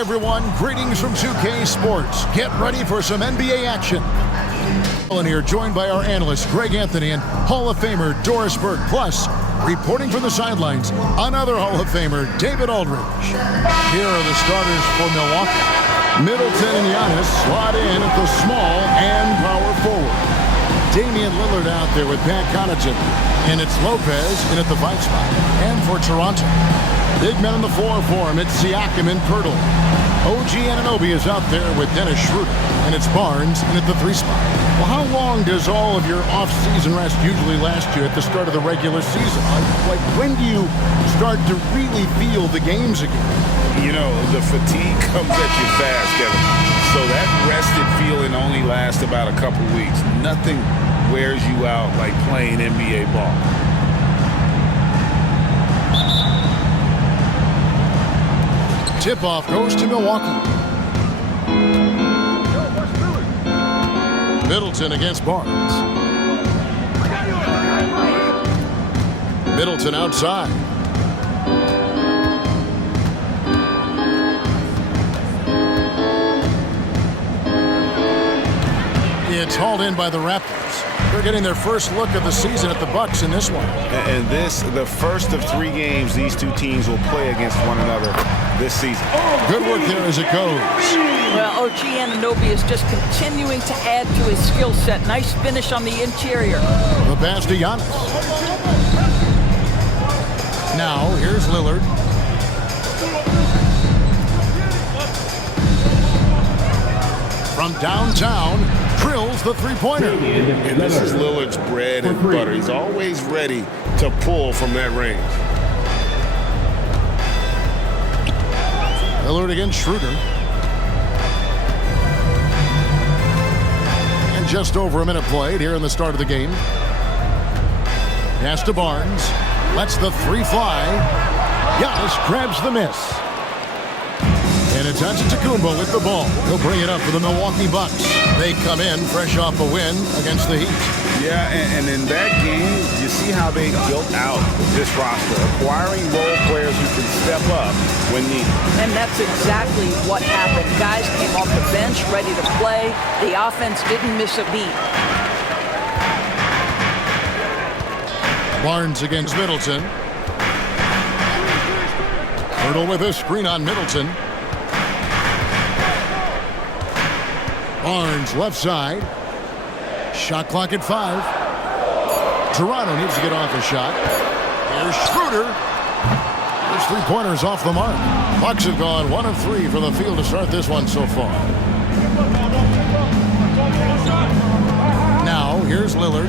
everyone, greetings from 2K Sports. Get ready for some NBA action. And here, joined by our analysts Greg Anthony and Hall of Famer Doris Burke. Plus, reporting from the sidelines, another Hall of Famer, David Aldridge. Here are the starters for Milwaukee. Middleton and Giannis slot in at the small and power forward. Damian Lillard out there with Pat Connaughton. And it's Lopez in at the 5 spot. And for Toronto, big men on the floor for him. It's Siakam and Pirtle. OG Anunoby is out there with Dennis Schroeder. And it's Barnes in at the 3 spot. Well, how long does all of your off-season rest usually last you at the start of the regular season? Like when do you start to really feel the games again? You know, the fatigue comes at you fast, Kevin. So that rested feeling only lasts about a couple weeks. Nothing wears you out like playing NBA ball. Tip-off goes to Milwaukee. Middleton against Barnes. Middleton outside. It's hauled in by the Raptors. They're getting their first look of the season at the Bucks in this one. And this, the first of 3 games these two teams will play against one another this season. Good work there as it goes. Well, OG Anunoby is just continuing to add to his skill set. Nice finish on the interior. The pass to Giannis. Now, here's Lillard. From downtown, drills the 3-pointer. And this is Lillard's bread and butter. He's always ready to pull from that range. Lillard against Schroeder. And just over a minute played here in the start of the game. Pass to Barnes. Lets the 3 fly. Giannis grabs the miss. And it's Antetokounmpo with the ball. He'll bring it up for the Milwaukee Bucks. They come in fresh off a win against the Heat. Yeah, and in that game, you see how they built out this roster, acquiring role players who can step up when needed. And that's exactly what happened. Guys came off the bench ready to play. The offense didn't miss a beat. Barnes against Middleton. Pirtle with a screen on Middleton. Barnes left side. Shot clock at 5. Toronto needs to get off a shot. Here's Schroeder. His 3-pointers off the mark. Bucks have gone 1 of 3 from the field to start this one so far. Now, here's Lillard.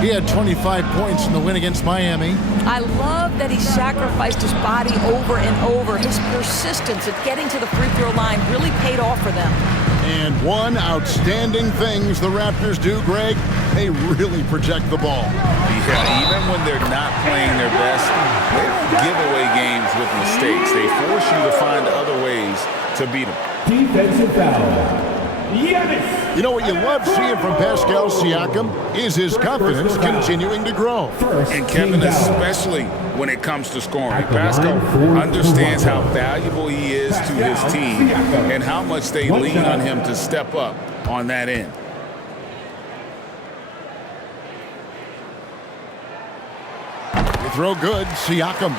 He had 25 points in the win against Miami. I love that he sacrificed his body over and over. His persistence at getting to the free throw line really paid off for them. And one outstanding things the Raptors do, Greg, they really protect the ball. Yeah, even when they're not playing their best, they don't give away games with mistakes. They force you to find other ways to beat them. Defensive foul. Giannis. You know what you love seeing from Pascal Siakam is his confidence continuing to grow. And Kevin, especially when it comes to scoring. Pascal understands how valuable he is to his team and how much they lean on him to step up on that end. You throw good, Siakam.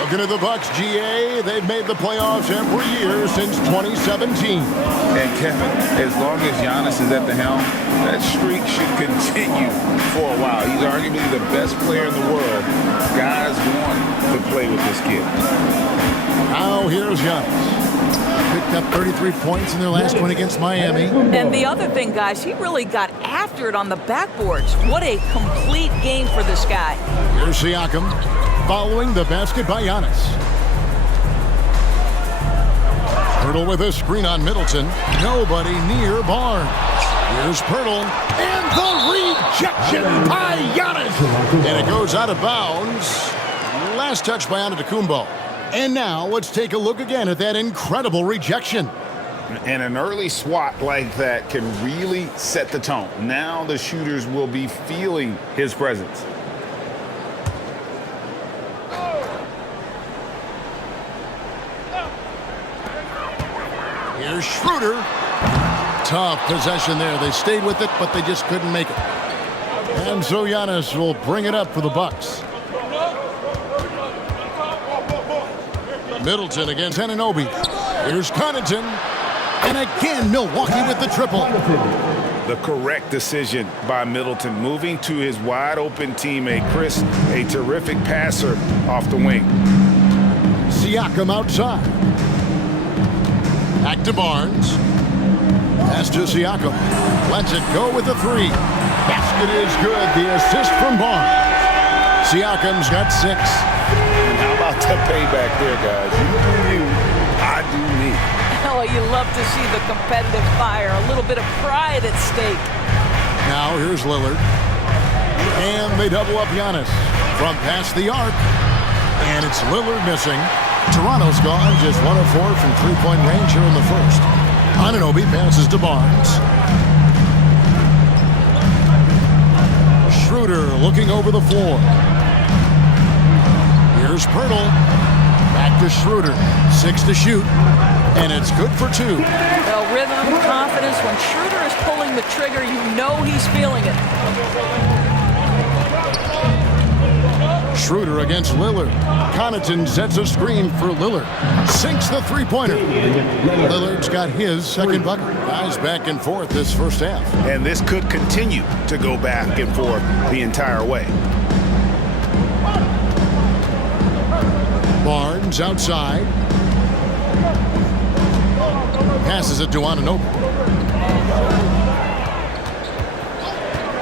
Looking at the Bucks, GA, they've made the playoffs every year since 2017. And Kevin, as long as Giannis is at the helm, that streak should continue for a while. He's arguably the best player in the world. Guys want to play with this kid. Now here's Giannis. Picked up 33 points in their last win against Miami. And the other thing, guys, he really got after it on the backboards. What a complete game for this guy. Here's Siakam. Following the basket by Giannis. Pirtle with a screen on Middleton. Nobody near Barnes. Here's Pirtle. And the rejection by Giannis. And it goes out of bounds. Last touch by Antetokounmpo. And now let's take a look again at that incredible rejection. And an early swat like that can really set the tone. Now the shooters will be feeling his presence. Here's Schroeder. Tough possession there. They stayed with it, but they just couldn't make it. And so Giannis will bring it up for the Bucks. Middleton against Anunoby. Here's Connaughton. And again, Milwaukee with the triple. The correct decision by Middleton, moving to his wide-open teammate, Chris, a terrific passer off the wing. Siakam outside. Back to Barnes. Pass to Siakam. Lets it go with a three. Basket is good. The assist from Barnes. Siakam's got 6. And how about the payback there, guys? You do you, I do me. Oh, you love to see the competitive fire. A little bit of pride at stake. Now here's Lillard. And they double up Giannis from past the arc. And it's Lillard missing. Toronto's gone just 1 of 4 from three-point range here in the first. Anunoby passes to Barnes. Schroeder looking over the floor. Here's Pirtle. Back to Schroeder. 6 to shoot. And it's good for 2. Well, rhythm, confidence. When Schroeder is pulling the trigger, you know he's feeling it. Schroeder against Lillard. Connaughton sets a screen for Lillard. Sinks the three-pointer. Lillard's got his second bucket. Guys back and forth this first half. And this could continue to go back and forth the entire way. Barnes outside. Passes it to Anunoby.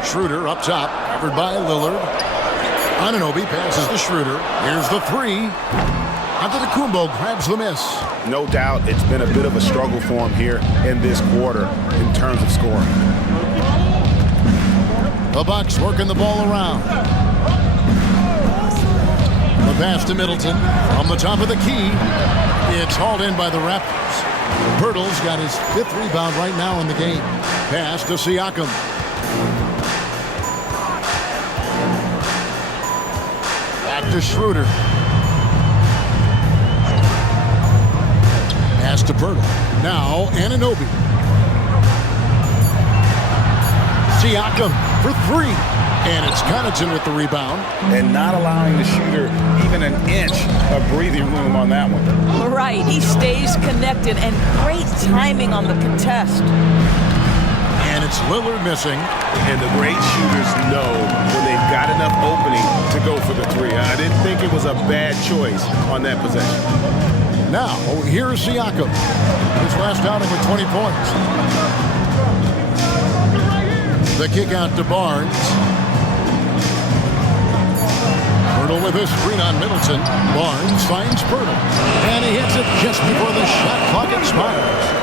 Schroeder up top, covered by Lillard. Anunoby passes to Schroeder. Here's the three. Antetokounmpo grabs the miss. No doubt it's been a bit of a struggle for him here in this quarter in terms of scoring. The Bucks working the ball around. The pass to Middleton from the top of the key. It's hauled in by the Raptors. Pirtle's got his 5th rebound right now in the game. Pass to Siakam. Back to Schroeder. Pass to Pirtle. Now Anunoby. Siakam for 3. And it's Connaughton with the rebound. And not allowing the shooter even an inch of breathing room on that one. Right, he stays connected, and great timing on the contest. And it's Lillard missing. And the great shooters know when they've got enough opening to go for the 3. I didn't think it was a bad choice on that possession. Now, here's Siakam. His last outing with 20 points. The kick out to Barnes. Pirtle with a screen on Middleton. Barnes finds Pirtle. And he hits it just before the shot clock expires.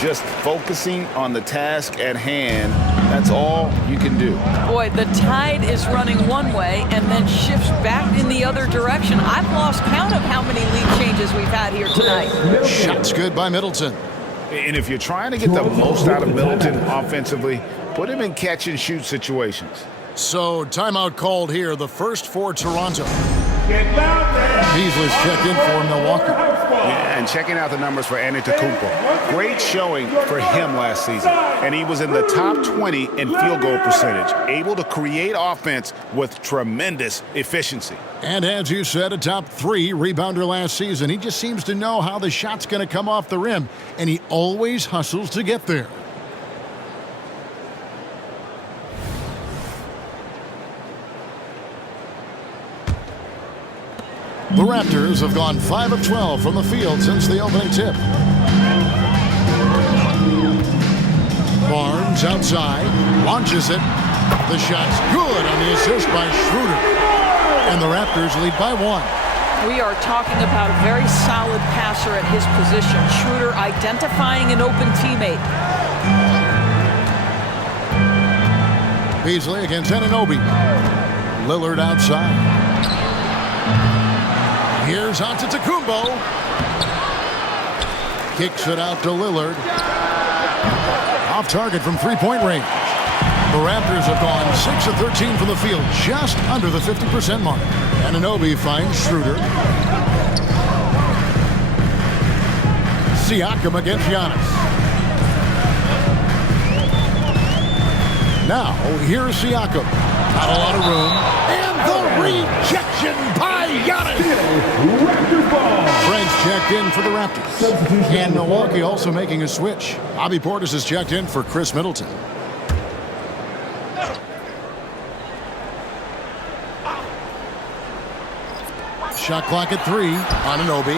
Just focusing on the task at hand, that's all you can do. Boy, the tide is running one way and then shifts back in the other direction. I've lost count of how many lead changes we've had here tonight. Shot's good by Middleton. And if you're trying to get the most out of Middleton offensively, put him in catch-and-shoot situations. So, timeout called here, the first for Toronto. Beasley's checked in for Milwaukee. Yeah, and checking out the numbers for Antetokounmpo. Great showing for him last season. And he was in the top 20 in field goal percentage, able to create offense with tremendous efficiency. And as you said, a top 3 rebounder last season. He just seems to know how the shot's going to come off the rim, and he always hustles to get there. The Raptors have gone 5 of 12 from the field since the opening tip. Barnes outside, launches it. The shot's good on the assist by Schroeder. And the Raptors lead by 1. We are talking about a very solid passer at his position. Schroeder identifying an open teammate. Beasley against Anunoby. Lillard outside. Here's Antetokounmpo. Kicks it out to Lillard. Off target from three-point range. The Raptors have gone 6 of 13 from the field, just under the 50% mark. Anunoby finds Schroeder. Siakam against Giannis. Now, here's Siakam. Not a lot of room. And the rejection by Giannis. Raptors ball. Trent's checked in for the Raptors. And Milwaukee also making a switch. Bobby Portis is checked in for Chris Middleton. Shot clock at 3. Anunoby.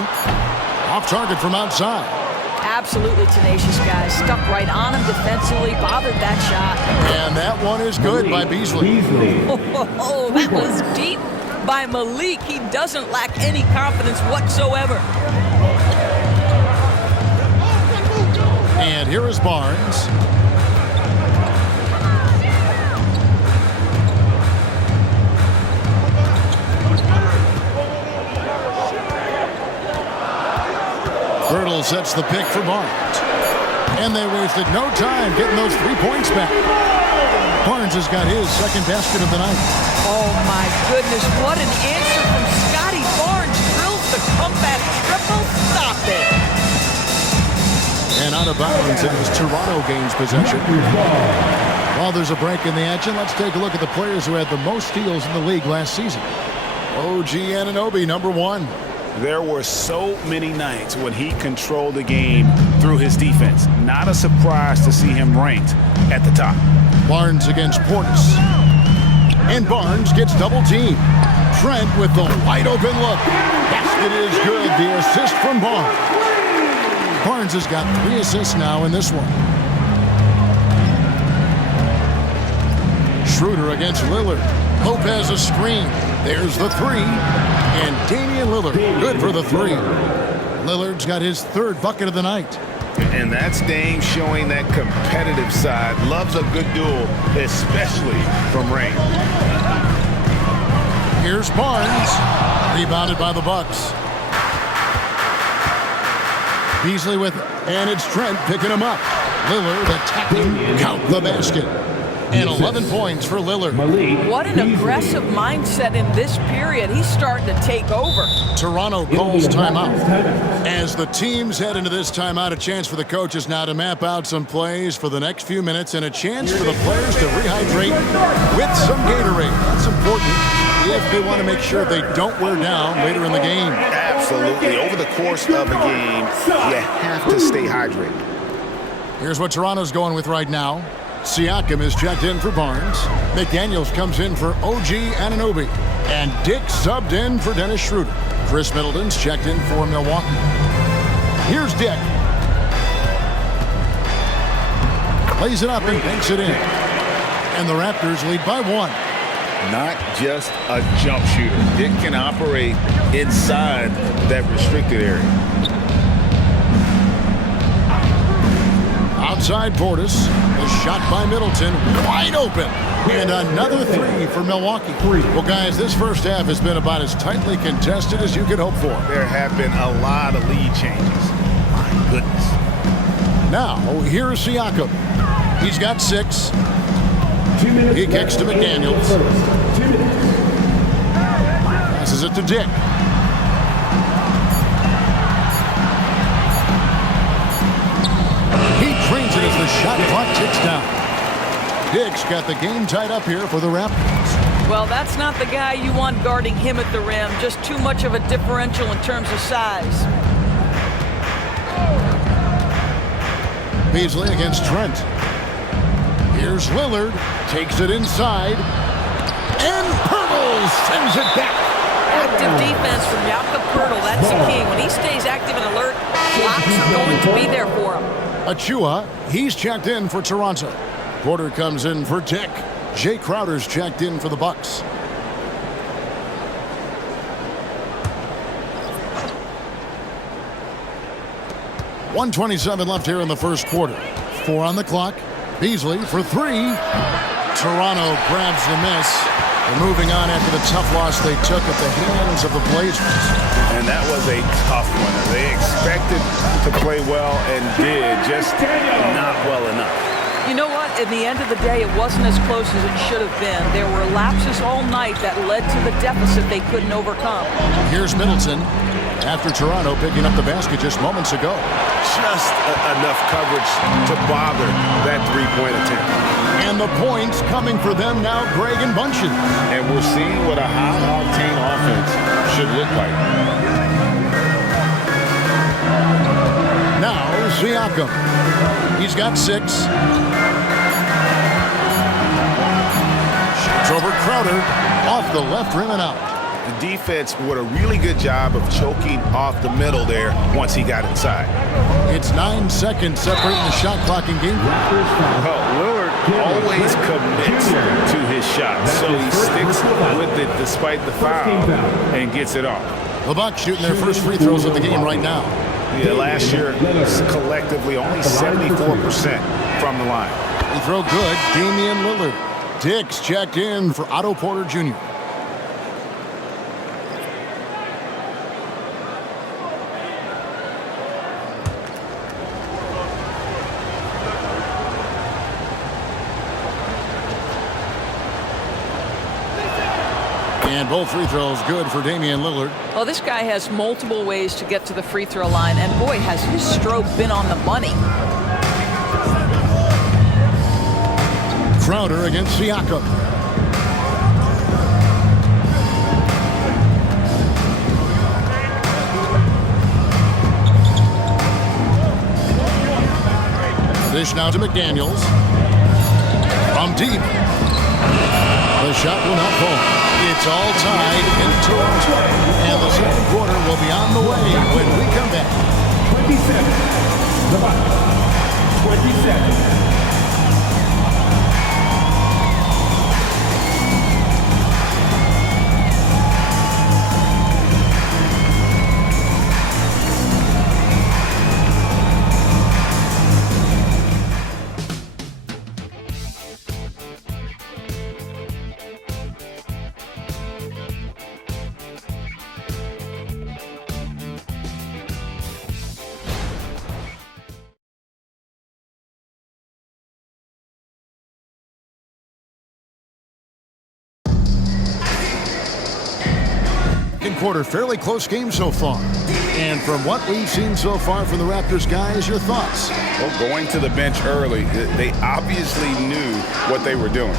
Off target from outside. Absolutely tenacious, guys. Stuck right on him defensively, bothered that shot. And that one is good by Beasley. Oh, that was deep by Malik. He doesn't lack any confidence whatsoever. And here is Barnes. Birtle sets the pick for Barnes. And they wasted no time getting those 3 points back. Barnes has got his second basket of the night. Oh, my goodness. What an answer from Scotty Barnes. Drills the comeback triple. Stop it. And out of bounds as Toronto gains possession. While there's a break in the action, let's take a look at the players who had the most steals in the league last season. OG Anunoby, number 1. There were so many nights when he controlled the game through his defense. Not a surprise to see him ranked at the top. Barnes against Portis. And Barnes gets double teamed. Trent with the wide open look. Basket is good. The assist from Barnes. Barnes has got 3 assists now in this one. Schroeder against Lillard. Lopez a screen. There's the 3. And Damian Lillard, good for the 3. Lillard's got his 3rd bucket of the night. And that's Dame showing that competitive side. Loves a good duel, especially from range. Here's Barnes. Rebounded by the Bucks. Beasley with it. And it's Trent picking him up. Lillard attacking. Count the basket. And 11 points for Lillard. What an aggressive mindset in this period. He's starting to take over. Toronto calls timeout. As the teams head into this timeout, a chance for the coaches now to map out some plays for the next few minutes and a chance for the players to rehydrate with some Gatorade. That's important if they want to make sure they don't wear down later in the game. Absolutely. Over the course of a game, you have to stay hydrated. Here's what Toronto's going with right now. Siakam is checked in for Barnes. McDaniels comes in for OG Anunoby. And Dick subbed in for Dennis Schroeder. Chris Middleton's checked in for Milwaukee. Here's Dick. Lays it up and banks it in. And the Raptors lead by 1. Not just a jump shooter. Dick can operate inside that restricted area. Outside Portis. A shot by Middleton. Wide open. And another 3 for Milwaukee. Well, guys, this first half has been about as tightly contested as you could hope for. There have been a lot of lead changes. My goodness. Now, here's Siakam. He's got 6. 2 minutes. He kicks to McDaniels. 2 minutes. Passes it to Dick. He trains it as the shot clock ticks down. Dick's got the game tied up here for the Raptors. Well, that's not the guy you want guarding him at the rim. Just too much of a differential in terms of size. Beasley against Trent. Here's Lillard. Takes it inside. And Pirtle sends it back. Active defense from Jakob Pirtle. That's the key. When he stays active and alert, blocks are going to be there for him. Achua, he's checked in for Toronto. Porter comes in for Dick. Jay Crowder's checked in for the Bucks. .127 left here in the first quarter. 4 on the clock. Beasley for 3. Toronto grabs the miss. They're moving on after the tough loss they took at the hands of the Blazers. And that was a tough one. They expected to play well and did, just not well enough. You know what? In the end of the day, it wasn't as close as it should have been. There were lapses all night that led to the deficit they couldn't overcome. Here's Middleton after Toronto picking up the basket just moments ago. Just enough coverage to bother that 3-point attempt. And And the points coming for them now, Greg and Bunches. And we're seeing what a high-octane offense should look like. Now, Siakam. He's got 6. Shoots over Crowder. Off the left rim and out. The defense did a really good job of choking off the middle there once he got inside. It's 9 seconds separating the shot clock in game. Well, Lillard always commits to his shot, so he sticks with it despite the foul and gets it off. The Bucks shooting their first free throws of the game right now. Yeah, last year, collectively, only 74% from the line. Free throw good, Damian Lillard. Dix checked in for Otto Porter Jr. And both free throws good for Damian Lillard. Well, this guy has multiple ways to get to the free throw line, and boy, has his stroke been on the money. Crowder against Siakam. Dish now to McDaniels. From deep. The shot will not fall. It's all tied in Toronto. And the second quarter will be on the way when we come back. 27. The Bucks. 27. Second quarter, fairly close game so far. And from what we've seen so far from the Raptors guys, your thoughts? Well, going to the bench early, they obviously knew what they were doing.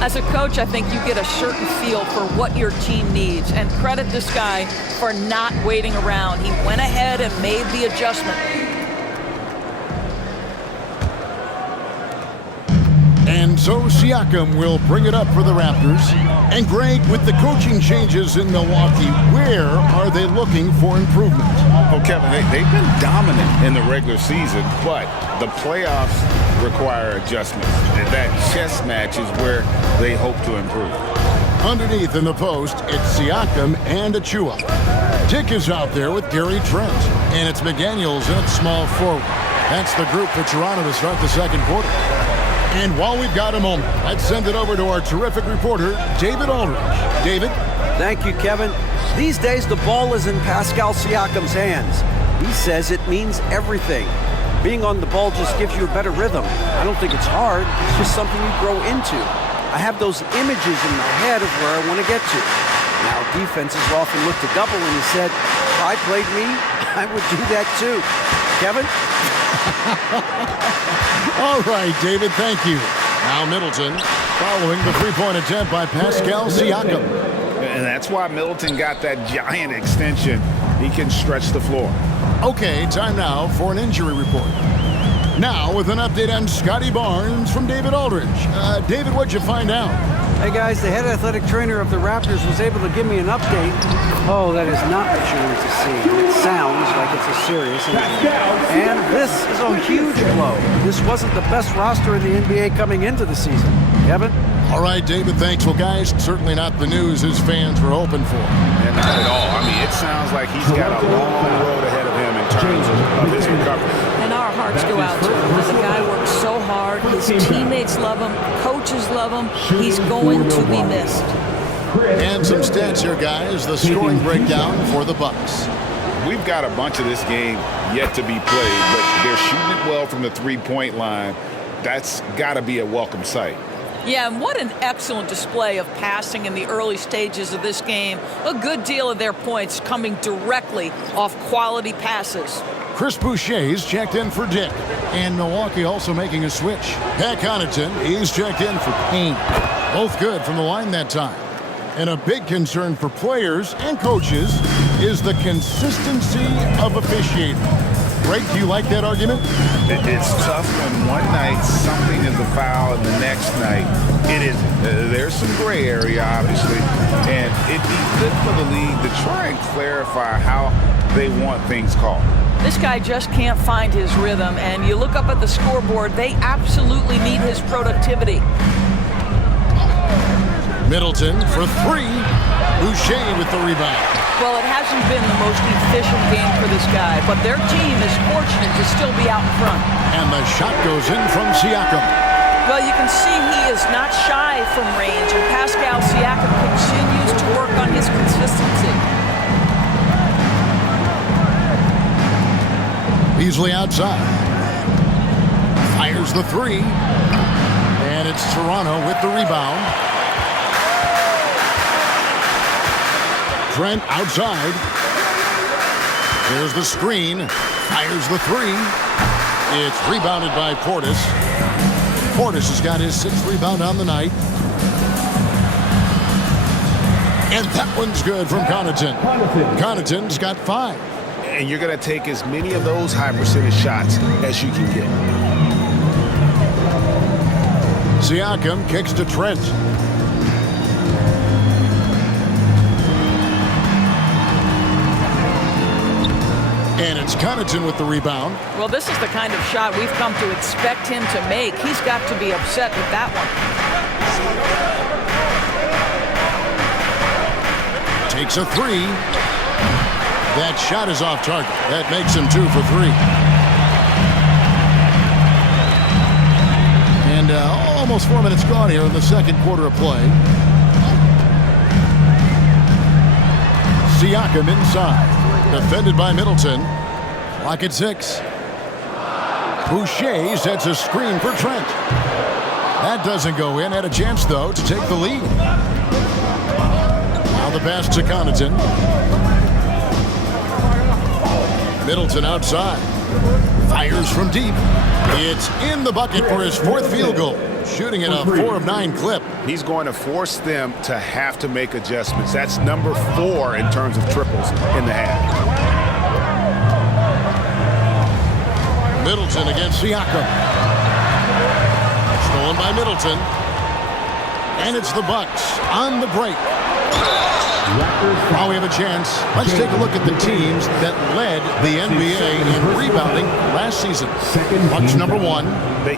As a coach, I think you get a certain feel for what your team needs, and credit this guy for not waiting around. He went ahead and made the adjustment. And so Siakam will bring it up for the Raptors. And Greg, with the coaching changes in Milwaukee, where are they looking for improvement? Well, Kevin, they've been dominant in the regular season, but the playoffs require adjustments. And that chess match is where they hope to improve. Underneath in the post, it's Siakam and Achua. Dick is out there with Gary Trent. And it's McDaniels in at small forward. That's the group for Toronto to start the second quarter. And while we've got a moment, let's send it over to our terrific reporter, David Aldridge. David? Thank you, Kevin. These days, the ball is in Pascal Siakam's hands. He says it means everything. Being on the ball just gives you a better rhythm. I don't think it's hard. It's just something you grow into. I have those images in my head of where I want to get to. Now, defenses often look to double, and he said, if I played me, I would do that too. Kevin? All right, David, thank you. Now Middleton following the three-point attempt by Pascal Siakam. And that's why Middleton got that giant extension. He can stretch the floor. Okay, time now for an injury report. Now with an update on Scotty Barnes from David Aldridge. David, what'd you find out? Hey guys, the head athletic trainer of the Raptors was able to give me an update. Oh, that is not what you want to see. It sounds like it's a serious injury. And this is a huge blow. This wasn't the best roster in the NBA coming into the season. Kevin? All right, David, thanks. Well, guys, certainly not the news his fans were hoping for. And not at all. I mean, it sounds like he's got a long road ahead of him in terms of his recovery. And our hearts go out to him. The guy works so hard. His teammates love him. Coaches love him. He's going to be missed. And some stats here, guys. The scoring breakdown for the Bucks. We've got a bunch of this game yet to be played, but they're shooting it well from the three-point line. That's got to be a welcome sight. Yeah, and what an excellent display of passing in the early stages of this game. A good deal of their points coming directly off quality passes. Chris Boucher's checked in for Dick. And Milwaukee also making a switch. Pat Connaughton, he's checked in for Payne. Both good from the line that time. And a big concern for players and coaches is the consistency of officiating. Greg, do you like that argument? It's tough when one night something is a foul and the next night it isn't. There's some gray area, obviously, and it'd be good for the league to try and clarify how they want things called. This guy just can't find his rhythm, and you look up at the scoreboard, they absolutely need his productivity. Middleton for three. Boucher with the rebound. Well, it hasn't been the most efficient game for this guy, but their team is fortunate to still be out in front. And the shot goes in from Siakam. Well, you can see he is not shy from range, and Pascal Siakam continues to work on his consistency. Beasley outside. Fires the three. And it's Toronto with the rebound. Trent outside. There's the screen. Fires the three. It's rebounded by Portis. Portis has got his 6th rebound on the night. And that one's good from Connaughton. Connaughton's got 5. And you're going to take as many of those high percentage shots as you can get. Siakam kicks to Trent. And it's Connaughton with the rebound. Well, this is the kind of shot we've come to expect him to make. He's got to be upset with that one. Takes a three. That shot is off target. That makes him 2 for 3. And almost 4 minutes gone here in the second quarter of play. Siakam inside. Defended by Middleton. Clock at 6. Boucher sets a screen for Trent. That doesn't go in. Had a chance, though, to take the lead. Now the pass to Connaughton. Middleton outside. Fires from deep. It's in the bucket for his 4th field goal. Shooting at a 4 of 9 clip. He's going to force them to have to make adjustments. That's number 4 in terms of triples in the half. Middleton against Siakam. Stolen by Middleton. And it's the Bucks on the break. Now we have a chance. Let's take a look at the teams that led the NBA in rebounding last season. Bucks number 1.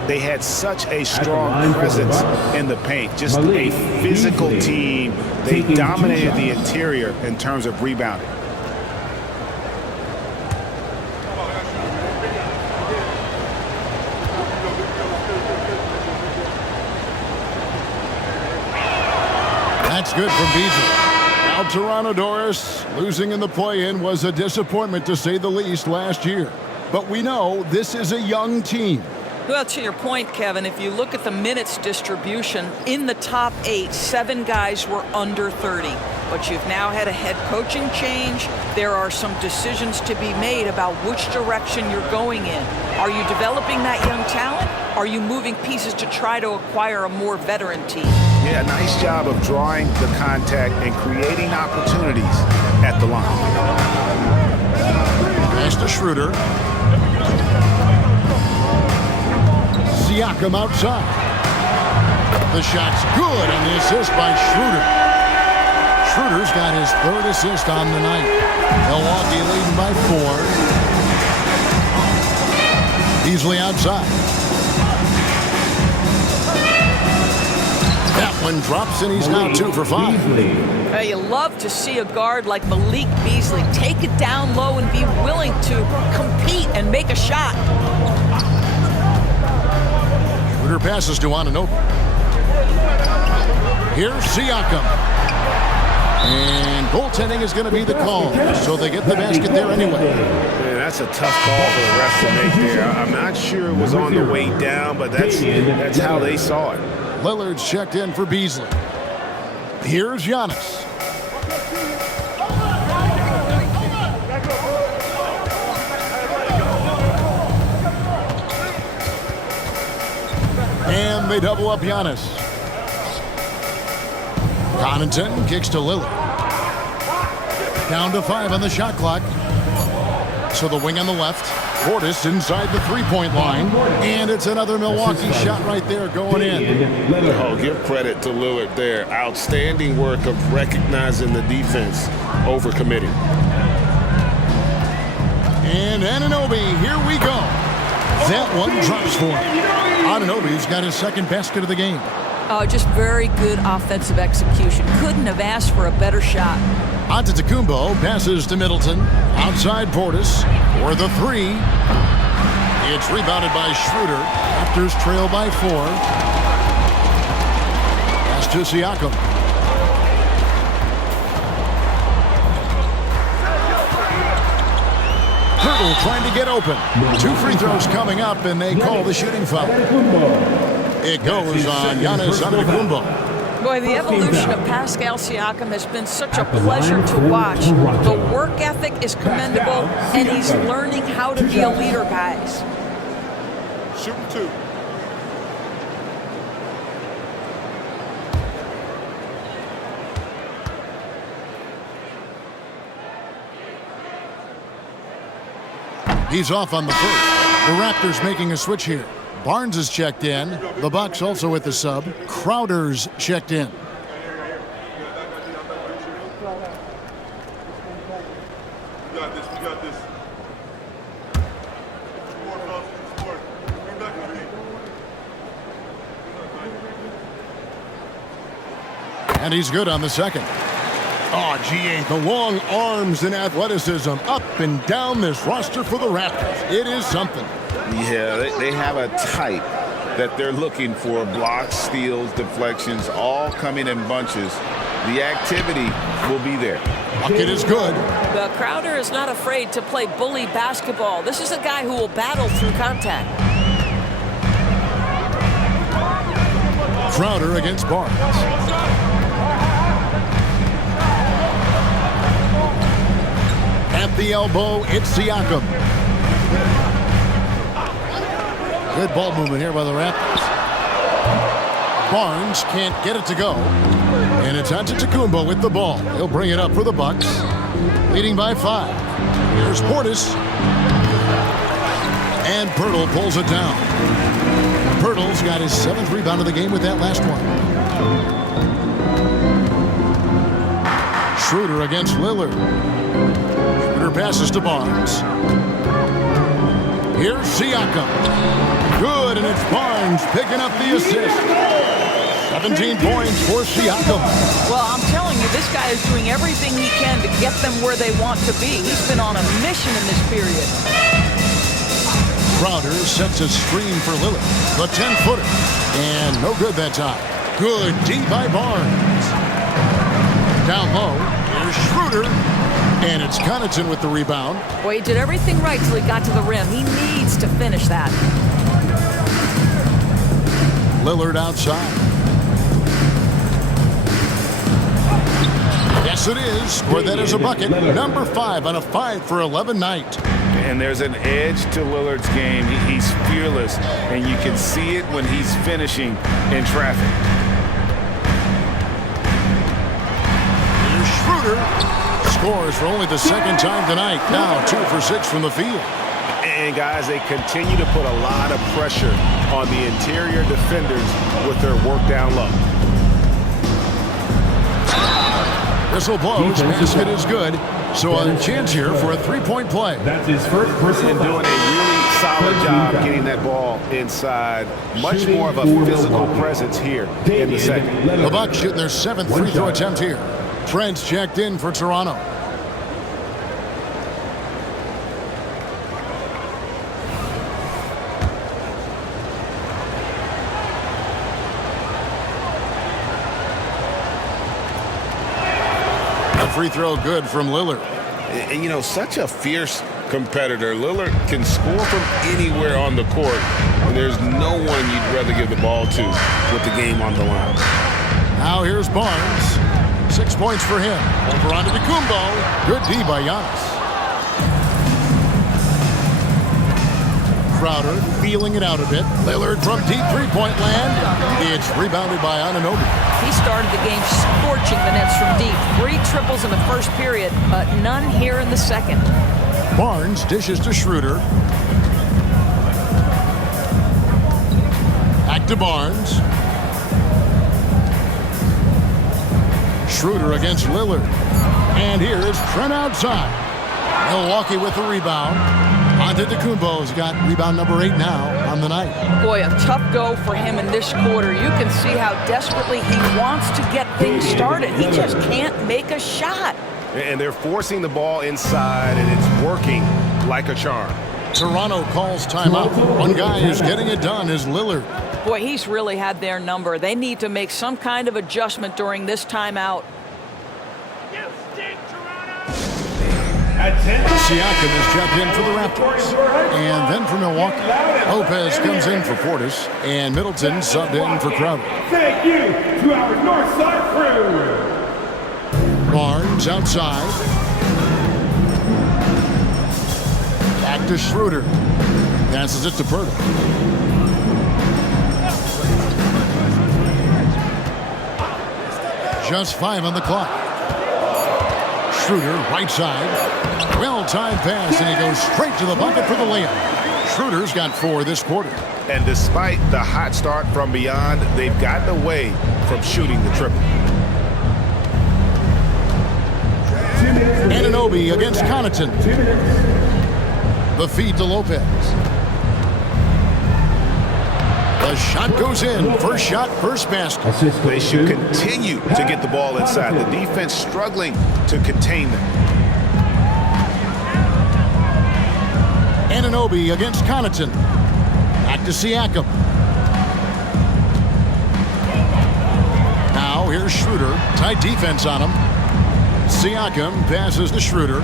They had such a strong presence in the paint. Just a physical team. They dominated the interior in terms of rebounding. That's good from Beasley. Now Toronto, Doris, losing in the play-in was a disappointment to say the least last year. But we know this is a young team. Well, to your point, Kevin, if you look at the minutes distribution, in the top 8, 7 guys were under 30. But you've now had a head coaching change. There are some decisions to be made about which direction you're going in. Are you developing that young talent? Are you moving pieces to try to acquire a more veteran team? Yeah, nice job of drawing the contact and creating opportunities at the line. Pass to Schroeder. Siakam outside. The shot's good on the assist by Schroeder. Schroeder's got his 3rd assist on the night. Milwaukee leading by 4. Beasley outside. That one drops, and he's now 2 for 5. You love to see a guard like Malik Beasley take it down low and be willing to compete and make a shot. Schroeder passes to Anunoby. Here's Siakam. And goaltending is going to be the call, so they get the basket there anyway. Man, that's a tough call for the refs to make there. I'm not sure it was on the way down, but that's how they saw it. Lillard's checked in for Beasley. Here's Giannis. And they double up Giannis. Connaughton kicks to Lillard. Down to 5 on the shot clock. So the wing on the left. Portis inside the three-point line. And it's another Milwaukee shot right there going in. Oh, give credit to Lillard there. Outstanding work of recognizing the defense over committing. And Anunoby, here we go. That one drops for him. Anunoby's got his second basket of the game. Just very good offensive execution. Couldn't have asked for a better shot. Antetokounmpo passes to Middleton. Outside Portis for the three. It's rebounded by Schroeder. Raptors trail by 4. Pass to Siakam. Hurdle trying to get open. 2 free throws coming up, and they call the shooting foul. It goes on Giannis Antetokounmpo. Boy, the evolution of Pascal Siakam has been such a pleasure to watch. The work ethic is commendable, and he's learning how to be a leader, guys. Shooting 2. He's off on the first. The Raptors making a switch here. Barnes is checked in. The Bucks also with the sub. Crowder's checked in. We got this. And he's good on the second. Oh, G8, the long arms and athleticism up and down this roster for the Raptors. It is something. Yeah, they have a type that they're looking for. Blocks, steals, deflections, all coming in bunches. The activity will be there. Bucket is good. The Crowder is not afraid to play bully basketball. This is a guy who will battle through contact. Crowder against Barnes. At the elbow, it's Siakam. Good ball movement here by the Raptors. Barnes can't get it to go. And it's Antetokounmpo with the ball. He'll bring it up for the Bucks. Leading by 5. Here's Portis. And Pirtle pulls it down. Pirtle's got his 7th rebound of the game with that last one. Schroeder against Lillard. Schroeder passes to Barnes. Here's Siakam. Good, and it's Barnes picking up the assist. 17 points for Siakam. Well, I'm telling you, this guy is doing everything he can to get them where they want to be. He's been on a mission in this period. Crowder sets a screen for Lillard. The 10-footer. And no good that time. Good D by Barnes. Down low, here's Schroeder. And it's Connaughton with the rebound. Boy, he did everything right till he got to the rim. He needs to finish that. Lillard outside. Yes, it is. Scored that as a bucket. Number 5 on a 5-for-11 night. And there's an edge to Lillard's game. He's fearless, and you can see it when he's finishing in traffic. Here's Schroeder. Scores for only the 2nd time tonight. Now 2 for 6 from the field. And guys, they continue to put a lot of pressure on the interior defenders with their work down low. Whistle blows. Basket is good. So a chance here for a 3-point play. That's his first personal. And doing a really solid job getting that ball inside. Much more of a physical presence here in the second. The Bucks shooting their 7th free throw attempt here. Trent's checked in for Toronto. A free throw good from Lillard. And, you know, such a fierce competitor. Lillard can score from anywhere on the court, and there's no one you'd rather give the ball to with the game on the line. Now here's Barnes. 6 points for him. Over onto Antetokounmpo. Good D by Giannis. Crowder feeling it out a bit. Lillard from deep three-point land. It's rebounded by Anunoby. He started the game scorching the Nets from deep. 3 triples in the first period, but none here in the second. Barnes dishes to Schroeder. Back to Barnes. Schroeder against Lillard. And here is Trent outside. Milwaukee with the rebound. Antetokounmpo's got rebound number 8 now on the night. Boy, a tough go for him in this quarter. You can see how desperately he wants to get things started. He just can't make a shot. And they're forcing the ball inside, and it's working like a charm. Toronto calls timeout. One guy who's getting it done is Lillard. Boy, he's really had their number. They need to make some kind of adjustment during this timeout. Siakam is checked in for the Raptors. And then for Milwaukee, Lopez comes in for Portis, and Middleton subbed in for Crowder. Thank you to our Northside crew. Barnes outside. Back to Schroeder. Passes it to Pirtle. Just 5 on the clock. Schroeder, right side. Well-timed pass, and he goes straight to the bucket for the layup. Schroeder's got 4 this quarter. And despite the hot start from beyond, they've gotten away from shooting the triple. Anunoby against Connaughton. The feed to Lopez. The shot goes in. First shot, first basket. They should continue to get the ball inside. The defense struggling to contain them. Anunoby against Connaughton. Back to Siakam. Now here's Schroeder. Tight defense on him. Siakam passes to Schroeder.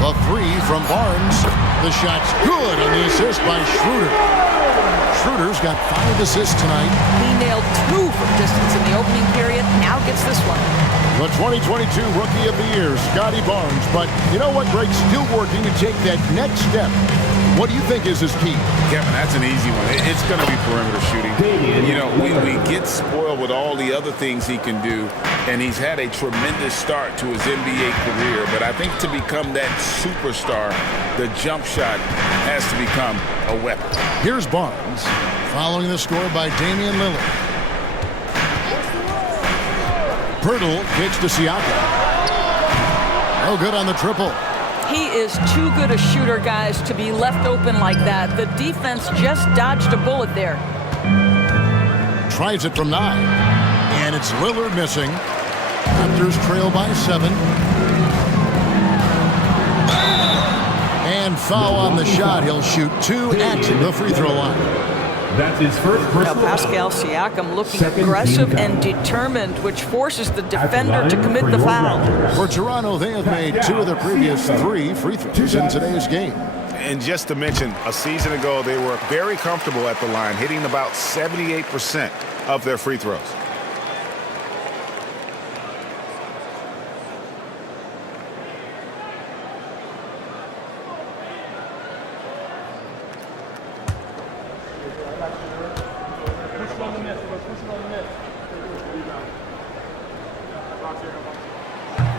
The 3 from Barnes. The shot's good on the assist by Schroeder. Schroeder's got 5 assists tonight. He nailed 2 from distance in the opening period. Now gets this one. The 2022 Rookie of the Year, Scotty Barnes. But you know what, Greg? Still working to take that next step. What do you think is his key? Kevin, that's an easy one. It's going to be perimeter shooting. You know, we get spoiled with all the other things he can do, and he's had a tremendous start to his NBA career. But I think to become that superstar, the jump shot has to become a weapon. Here's Barnes, following the score by Damian Lillard. Pirtle kicks to Siakam. No good on the triple. He is too good a shooter, guys, to be left open like that. The defense just dodged a bullet there. Tries it from 9. And it's Lillard missing. Raptors trail by 7. And foul on the shot. He'll shoot 2 at the free throw line. That's his first Now personal. Pascal Siakam looking Second aggressive team and determined, which forces the defender to commit the foul. For Toronto, they have made 2 of their previous 3 free throws in today's game. And just to mention, a season ago, they were very comfortable at the line, hitting about 78% of their free throws.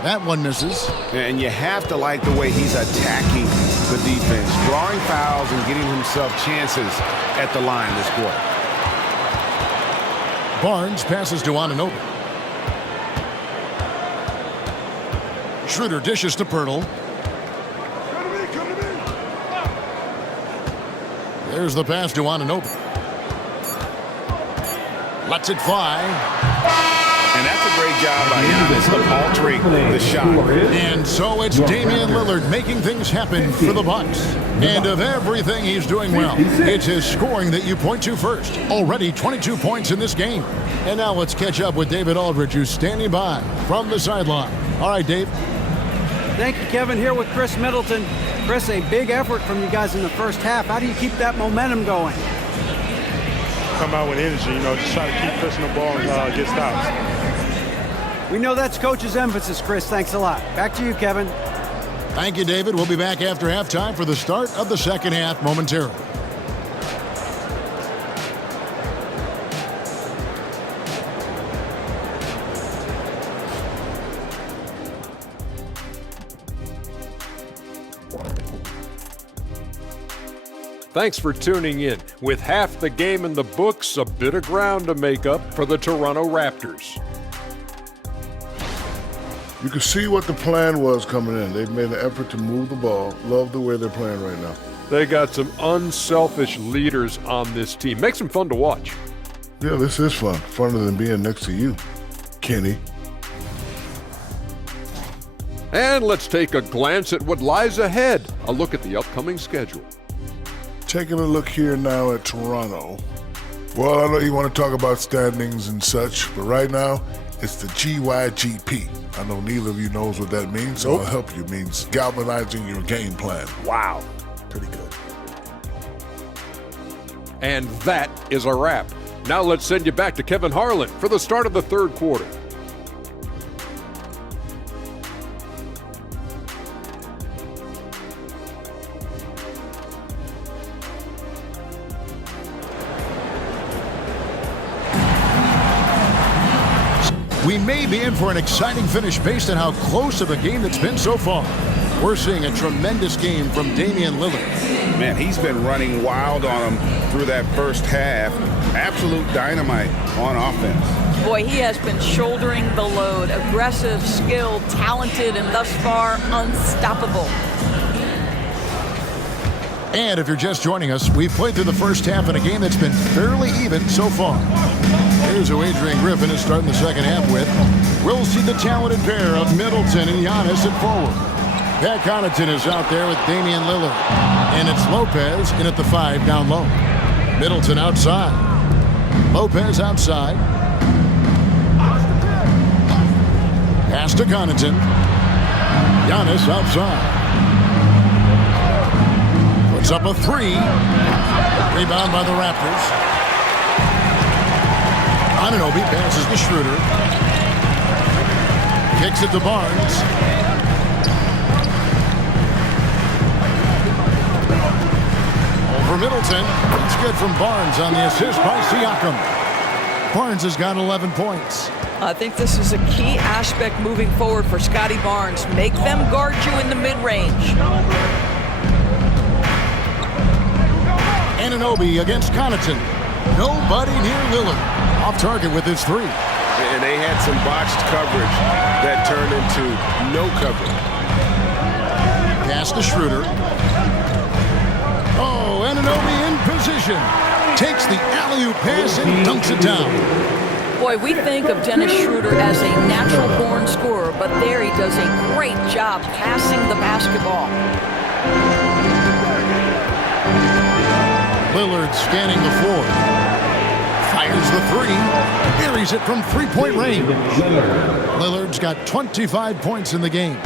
That one misses. And you have to like the way he's attacking the defense, drawing fouls and getting himself chances at the line this quarter. Barnes passes to Anunoby. Schroeder dishes to Pirtle. There's the pass to Anunoby. Lets it fly. And that's a great job by Giannis of altering the shot. And so it's Damian Lillard making things happen for the Bucks. And of everything he's doing well, it's his scoring that you point to first. Already 22 points in this game. And now let's catch up with David Aldridge, who's standing by from the sideline. All right, Dave. Thank you, Kevin. Here with Chris Middleton. Chris, a big effort from you guys in the first half. How do you keep that momentum going? Come out with energy, just try to keep pushing the ball and get stops. We know that's Coach's emphasis, Chris. Thanks a lot. Back to you, Kevin. Thank you, David. We'll be back after halftime for the start of the second half momentarily. Thanks for tuning in. With half the game in the books, a bit of ground to make up for the Toronto Raptors. You can see what the plan was coming in. They've made an effort to move the ball. Love the way they're playing right now. They got some unselfish leaders on this team. Makes them fun to watch. Yeah, this is fun. Funner than being next to you, Kenny. And let's take a glance at what lies ahead. A look at the upcoming schedule. Taking a look here now at Toronto. Well, I know you want to talk about standings and such, but right now, it's the GYGP. I know neither of you knows what that means, so I'll help you. It means galvanizing your game plan. Wow. Pretty good. And that is a wrap. Now let's send you back to Kevin Harlan for the start of the third quarter. We may be in for an exciting finish based on how close of a game it's been so far. We're seeing a tremendous game from Damian Lillard. Man, he's been running wild on him through that first half. Absolute dynamite on offense. Boy, he has been shouldering the load. Aggressive, skilled, talented, and thus far unstoppable. And if you're just joining us, we've played through the first half in a game that's been fairly even so far. Here's who Adrian Griffin is starting the second half with. We'll see the talented pair of Middleton and Giannis at forward. Pat Connaughton is out there with Damian Lillard. And it's Lopez in at the 5 down low. Middleton outside. Lopez outside. Pass to Connaughton. Giannis outside. Puts up a 3. Rebound by the Raptors. Anunoby passes to Schroeder. Kicks it to Barnes. Over Middleton. It's good from Barnes on the assist by Siakam. Barnes has got 11 points. I think this is a key aspect moving forward for Scotty Barnes. Make them guard you in the mid-range. Anunoby against Connaughton. Nobody near Lillard. Off target with his 3. And they had some botched coverage that turned into no coverage. Pass to Schroeder. Oh, Anunoby in position. Takes the alley-oop pass and dunks it down. Boy, we think of Dennis Schroeder as a natural-born scorer, but there he does a great job passing the basketball. Lillard scanning the floor. Fires the 3. Buries it from three-point range. Lillard's got 25 points in the game.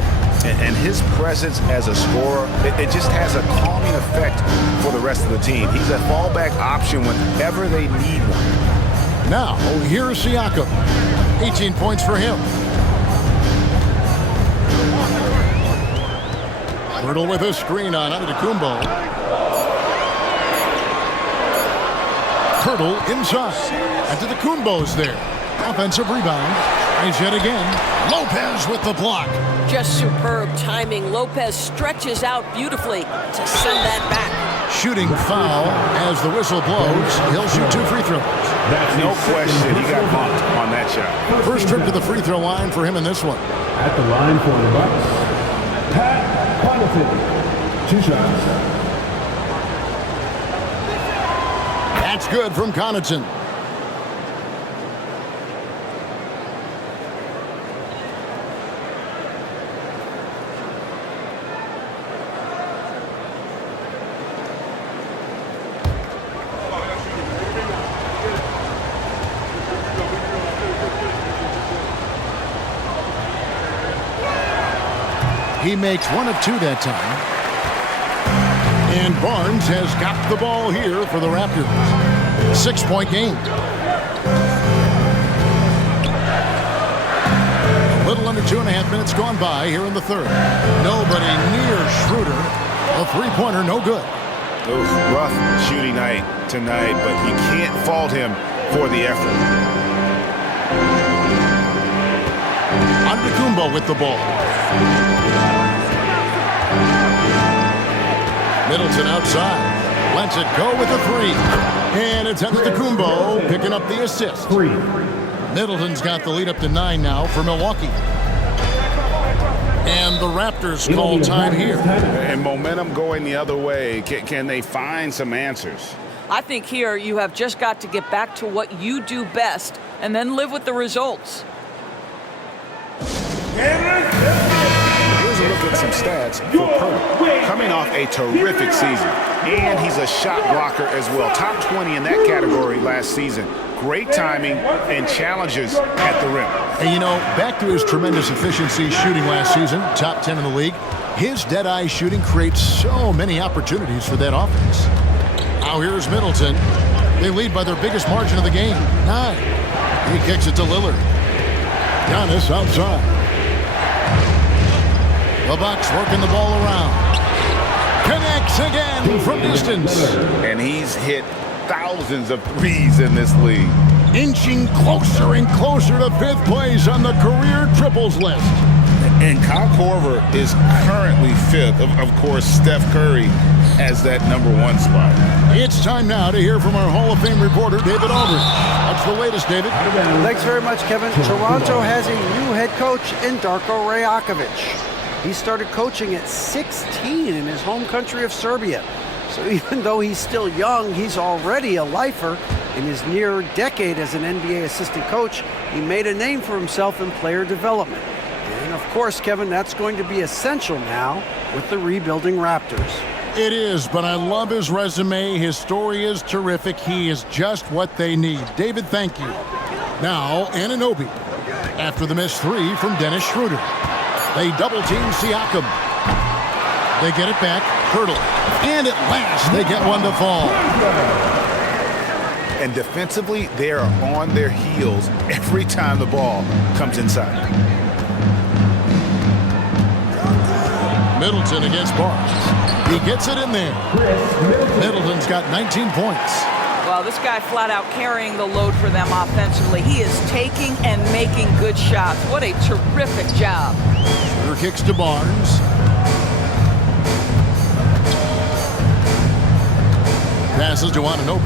And his presence as a scorer, it just has a calming effect for the rest of the team. He's a fallback option whenever they need one. Now, here's Siakam. 18 points for him. Hurdle with a screen on Antetokounmpo. Hurdle inside. Antetokounmpo's there. Offensive rebound. Tries yet again. Lopez with the block. Just superb timing. Lopez stretches out beautifully to send that back. Shooting foul as the whistle blows. He'll shoot 2 free throws. No question, he got bumped on that shot. First trip to the free throw line for him in this one. At the line for the Bucks, Pat Connaughton. 2 shots. That's good from Connaughton. He makes 1 of 2 that time. And Barnes has got the ball here for the Raptors. 6-point game. A little under 2.5 minutes gone by here in the third. Nobody near Schroeder. A three-pointer, no good. Oof, rough shooting night tonight, but you can't fault him for the effort. Antetokounmpo with the ball. Middleton outside. Lets it go with a three. And it's Antetokounmpo picking up the assist. Middleton's got the lead up to 9 now for Milwaukee. And the Raptors call time here. And momentum going the other way. Can they find some answers? I think here you have just got to get back to what you do best and then live with the results. Here's a look at some stats for Purtle. Coming off a terrific season. And he's a shot blocker as well. Top 20 in that category last season. Great timing and challenges at the rim. And you know, back to his tremendous efficiency shooting last season, top 10 in the league, his dead-eye shooting creates so many opportunities for that offense. Now here's Middleton. They lead by their biggest margin of the game, 9. He kicks it to Lillard. Giannis outside. The Bucks working the ball around. Connects again from distance. And he's hit thousands of threes in this league. Inching closer and closer to 5th place on the career triples list. And Kyle Korver is currently 5th. Of course, Steph Curry has that #1 spot. It's time now to hear from our Hall of Fame reporter, David Aldridge. What's the latest, David? Thanks very much, Kevin. Toronto has a new head coach in Darko Rajakovic. He started coaching at 16 in his home country of Serbia. So even though he's still young, he's already a lifer. In his near decade as an NBA assistant coach, he made a name for himself in player development. And of course, Kevin, that's going to be essential now with the rebuilding Raptors. It is, but I love his resume. His story is terrific. He is just what they need. David, thank you. Now, Anunoby. After the missed 3 from Dennis Schroeder. They double-team Siakam. They get it back. Hurdle. And at last, they get one to fall. And defensively, they are on their heels every time the ball comes inside. Middleton against Barnes. He gets it in there. Middleton's got 19 points. Well, this guy flat out carrying the load for them offensively. He is taking and making good shots. What a terrific job. Schroeder kicks to Barnes. Passes to Anunoby.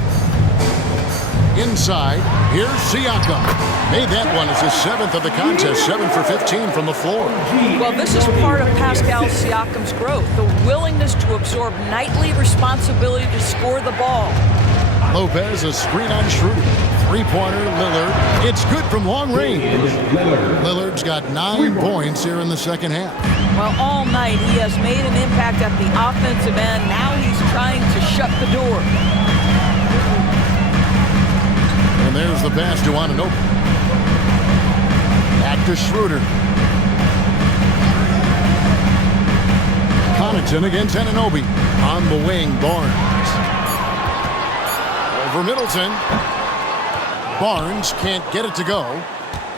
Inside, here's Siakam. Made that one as his 7th of the contest, 7 for 15 from the floor. Well, this is part of Pascal Siakam's growth, the willingness to absorb nightly responsibility to score the ball. Lopez, a screen on Schroeder. Three-pointer, Lillard. It's good from long range. Lillard's got 9 points here in the second half. Well, all night he has made an impact at the offensive end. Now he's trying to shut the door. And there's the pass to Anunoby. Back to Schroeder. Connaughton against Anunoby. On the wing, Barnes. Over Middleton. Barnes can't get it to go.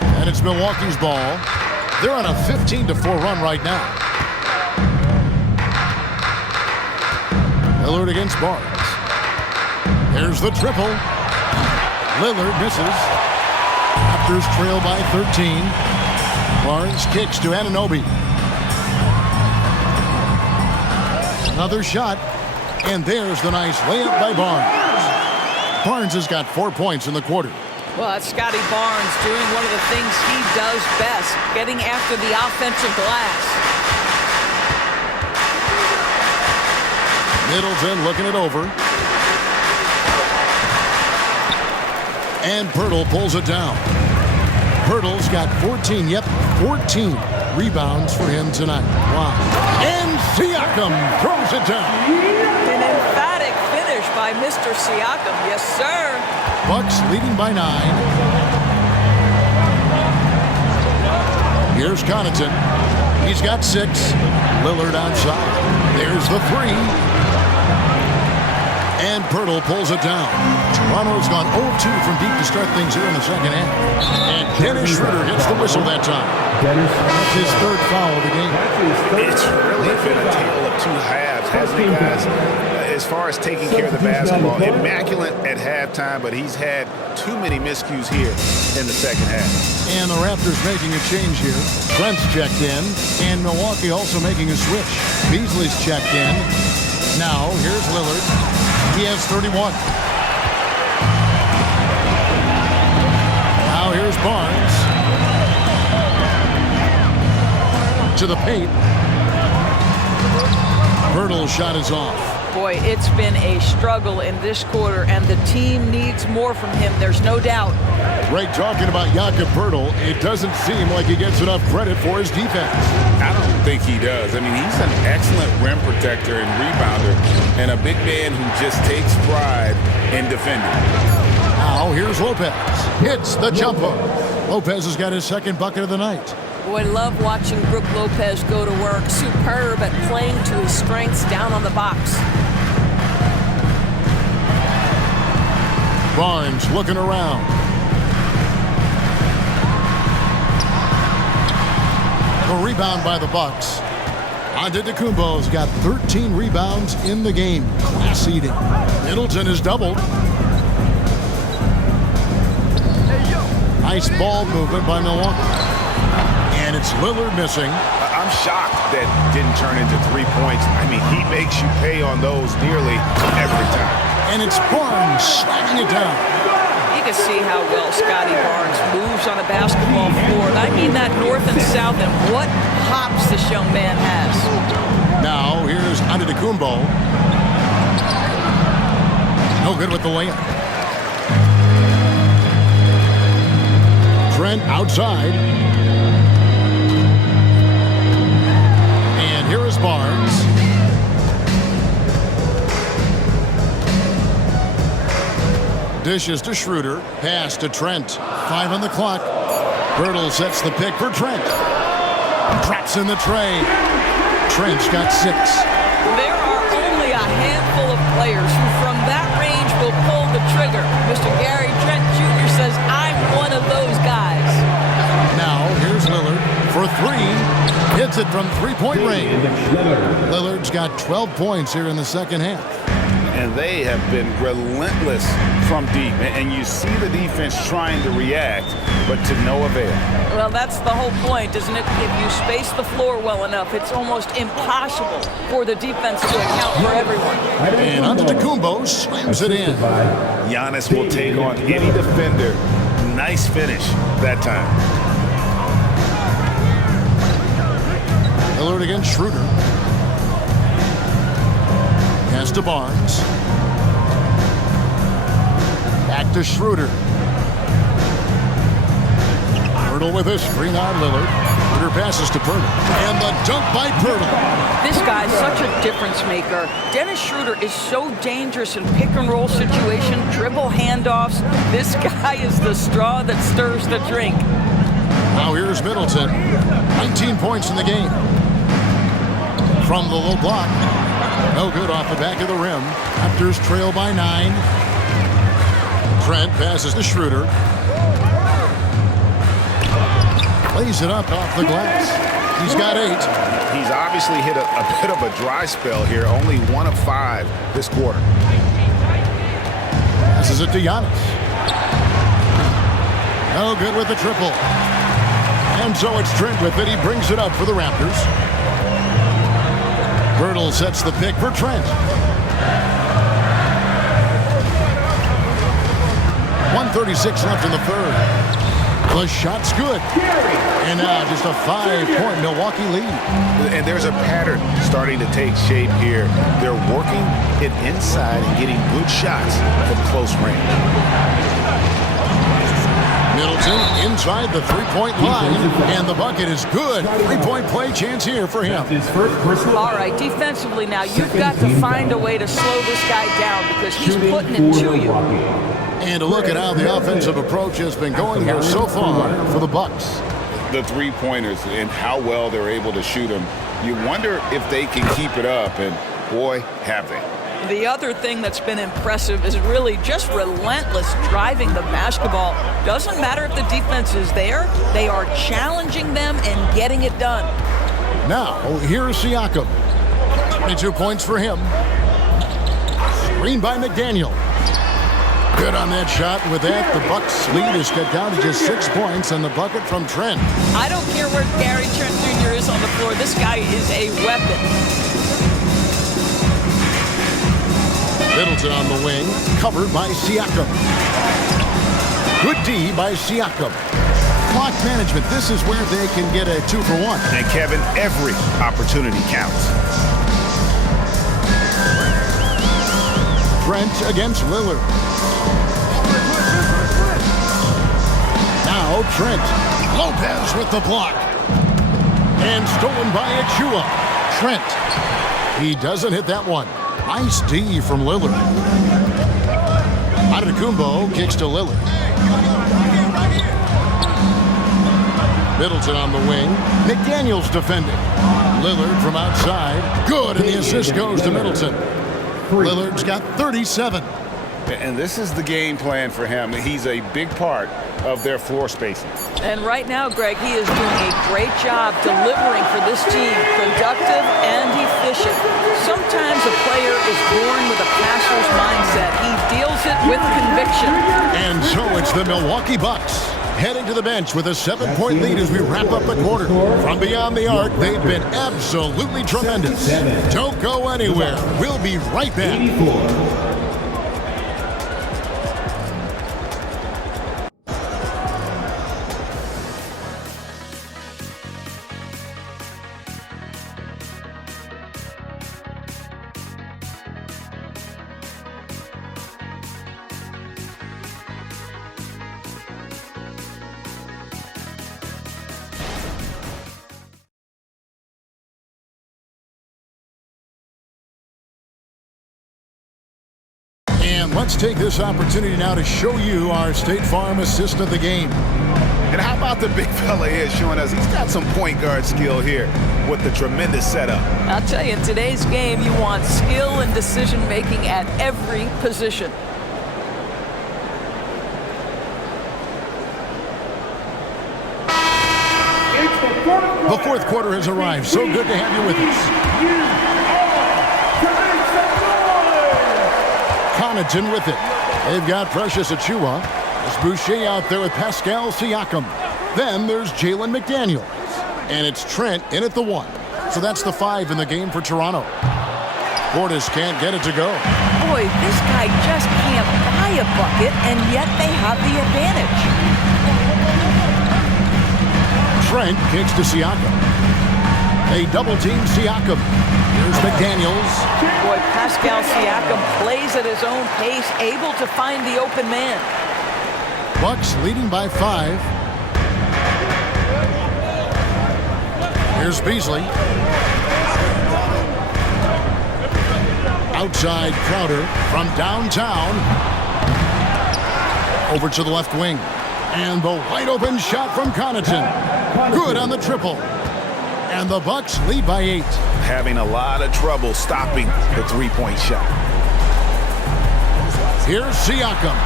And it's Milwaukee's ball. They're on a 15-4 run right now. Lillard against Barnes. There's the triple. Lillard misses. Raptors trail by 13. Barnes kicks to Anunoby. Another shot. And there's the nice layup by Barnes. Barnes has got 4 points in the quarter. Well, that's Scotty Barnes doing one of the things he does best, getting after the offensive glass. Middleton looking it over. And Pirtle pulls it down. Pirtle's got 14 rebounds for him tonight. Wow. And Siakam throws it down. An emphatic finish by Mr. Siakam. Yes, sir. Bucks leading by 9. Here's Connaughton. He's got 6. Lillard outside. There's the 3. And Pirtle pulls it down. Toronto's gone 0-2 from deep to start things here in the second half. And Dennis Schroeder gets the whistle that time. That's his third foul of the game. It's really been a tale of two halves, hasn't it, guys? As far as taking care of the basketball, immaculate at halftime, but he's had too many miscues here in the second half. And the Raptors making a change here. Trent's checked in, and Milwaukee also making a switch. Beasley's checked in. Now, here's Lillard. He has 31. Now, here's Barnes. To the paint. Birtle's shot is off. Boy, it's been a struggle in this quarter, and the team needs more from him. There's no doubt. Greg, talking about Jakob Birtle, it doesn't seem like he gets enough credit for his defense. I don't think he does. I mean, he's an excellent rim protector and rebounder, and a big man who just takes pride in defending. Now, here's Lopez. Hits the jumper. Lopez has got his second bucket of the night. Boy, love watching Brook Lopez go to work. Superb at playing to his strengths down on the box. Barnes looking around. A rebound by the Bucks. Antetokounmpo's got 13 rebounds in the game. Class eating. Middleton is doubled. Nice ball movement by Milwaukee. And it's Lillard missing. I'm shocked that didn't turn into 3 points. I mean, he makes you pay on those nearly every time. And it's Barnes slamming it down. You can see how well Scotty Barnes moves on a basketball floor. And I mean that north and south, and what hops this young man has. Now, here's Antetokounmpo. No good with the layup. Trent outside. And here is Barnes. Dishes to Schroeder. Pass to Trent. 5 on the clock. Birtle sets the pick for Trent. Traps in the tray. Trent's got 6. There are only a handful of players who from that range will pull the trigger. Mr. Gary Trent Jr. says, I'm one of those guys. Now, here's Lillard for 3. Hits it from three-point range. Lillard's got 12 points here in the second half. And they have been relentless from deep. And you see the defense trying to react, but to no avail. Well, that's the whole point, isn't it? If you space the floor well enough, it's almost impossible for the defense to account for everyone. And Antetokounmpo slams it in. Giannis will take on any defender. Nice finish that time. Lillard against Schroeder. Pass to Barnes. Back to Schroeder. Pirtle with a screen on Lillard. Schroeder passes to Pirtle. And the dunk by Pirtle. This guy's such a difference maker. Dennis Schroeder is so dangerous in pick-and-roll situation, dribble handoffs. This guy is the straw that stirs the drink. Now here's Middleton. 19 points in the game. From the low block. No good off the back of the rim. Raptors trail by 9. Trent passes to Schroeder. Lays it up off the glass. He's got 8. He's obviously hit a bit of a dry spell here. Only 1 of 5 this quarter. Passes it to Giannis. No good with the triple. And so it's Trent with it. He brings it up for the Raptors. Birtle sets the pick for Trent. 1:36 left in the third. The shot's good. And now just a 5-point Milwaukee lead. And there's a pattern starting to take shape here. They're working it inside and getting good shots from close range. Middleton inside the three-point line, and the bucket is good. Three-point play chance here for him. All right, defensively now, you've got to find a way to slow this guy down because he's putting it to you. And to look at how the offensive approach has been going here so far for the Bucks. The three-pointers and how well they're able to shoot them. You wonder if they can keep it up, and boy, have they. The other thing that's been impressive is really just relentless driving the basketball. Doesn't matter if the defense is there, they are challenging them and getting it done. Now, here's Siakam. 22 points for him. Screen by McDaniel. Good on that shot. With that, the Bucks' lead is cut down to just 6 points and the bucket from Trent. I don't care where Gary Trent Jr. is on the floor. This guy is a weapon. Middleton on the wing, covered by Siakam. Good D by Siakam. Clock management, this is where they can get a 2-for-1. And Kevin, every opportunity counts. Trent against Lillard. Now Trent. Lopez with the block. And stolen by Achua. Trent. He doesn't hit that one. Nice D from Lillard. Antetokounmpo kicks to Lillard. Middleton on the wing. McDaniel's defending. Lillard from outside. Good, and the assist goes to Middleton. Lillard's got 37. And this is the game plan for him. He's a big part of their floor spacing. And right now, Greg, he is doing a great job delivering for this team, productive and efficient. Sometimes a player is born with a passer's mindset. He deals it with conviction. And so it's the Milwaukee Bucks heading to the bench with a 7-point lead as we wrap up the quarter. From beyond the arc, they've been absolutely tremendous. Don't go anywhere. We'll be right back. And let's take this opportunity now to show you our State Farm assist of the game. And how about the big fella here showing us he's got some point guard skill here with the tremendous setup. I'll tell you, in today's game, you want skill and decision-making at every position. The fourth quarter has arrived. So good to have you with us. Connaughton with it. They've got Precious Achua. There's Boucher out there with Pascal Siakam. Then there's Jalen McDaniels. And it's Trent in at the 1. So that's the 5 in the game for Toronto. Portis can't get it to go. Boy, this guy just can't buy a bucket, and yet they have the advantage. Trent kicks to Siakam. They double-team Siakam. Here's McDaniels. Boy, Pascal Siakam plays at his own pace, able to find the open man. Bucks leading by 5. Here's Beasley. Outside Crowder from downtown. Over to the left wing. And the wide open shot from Connaughton. Good on the triple. And the Bucks lead by 8. Having a lot of trouble stopping the three-point shot. Here's Siakam.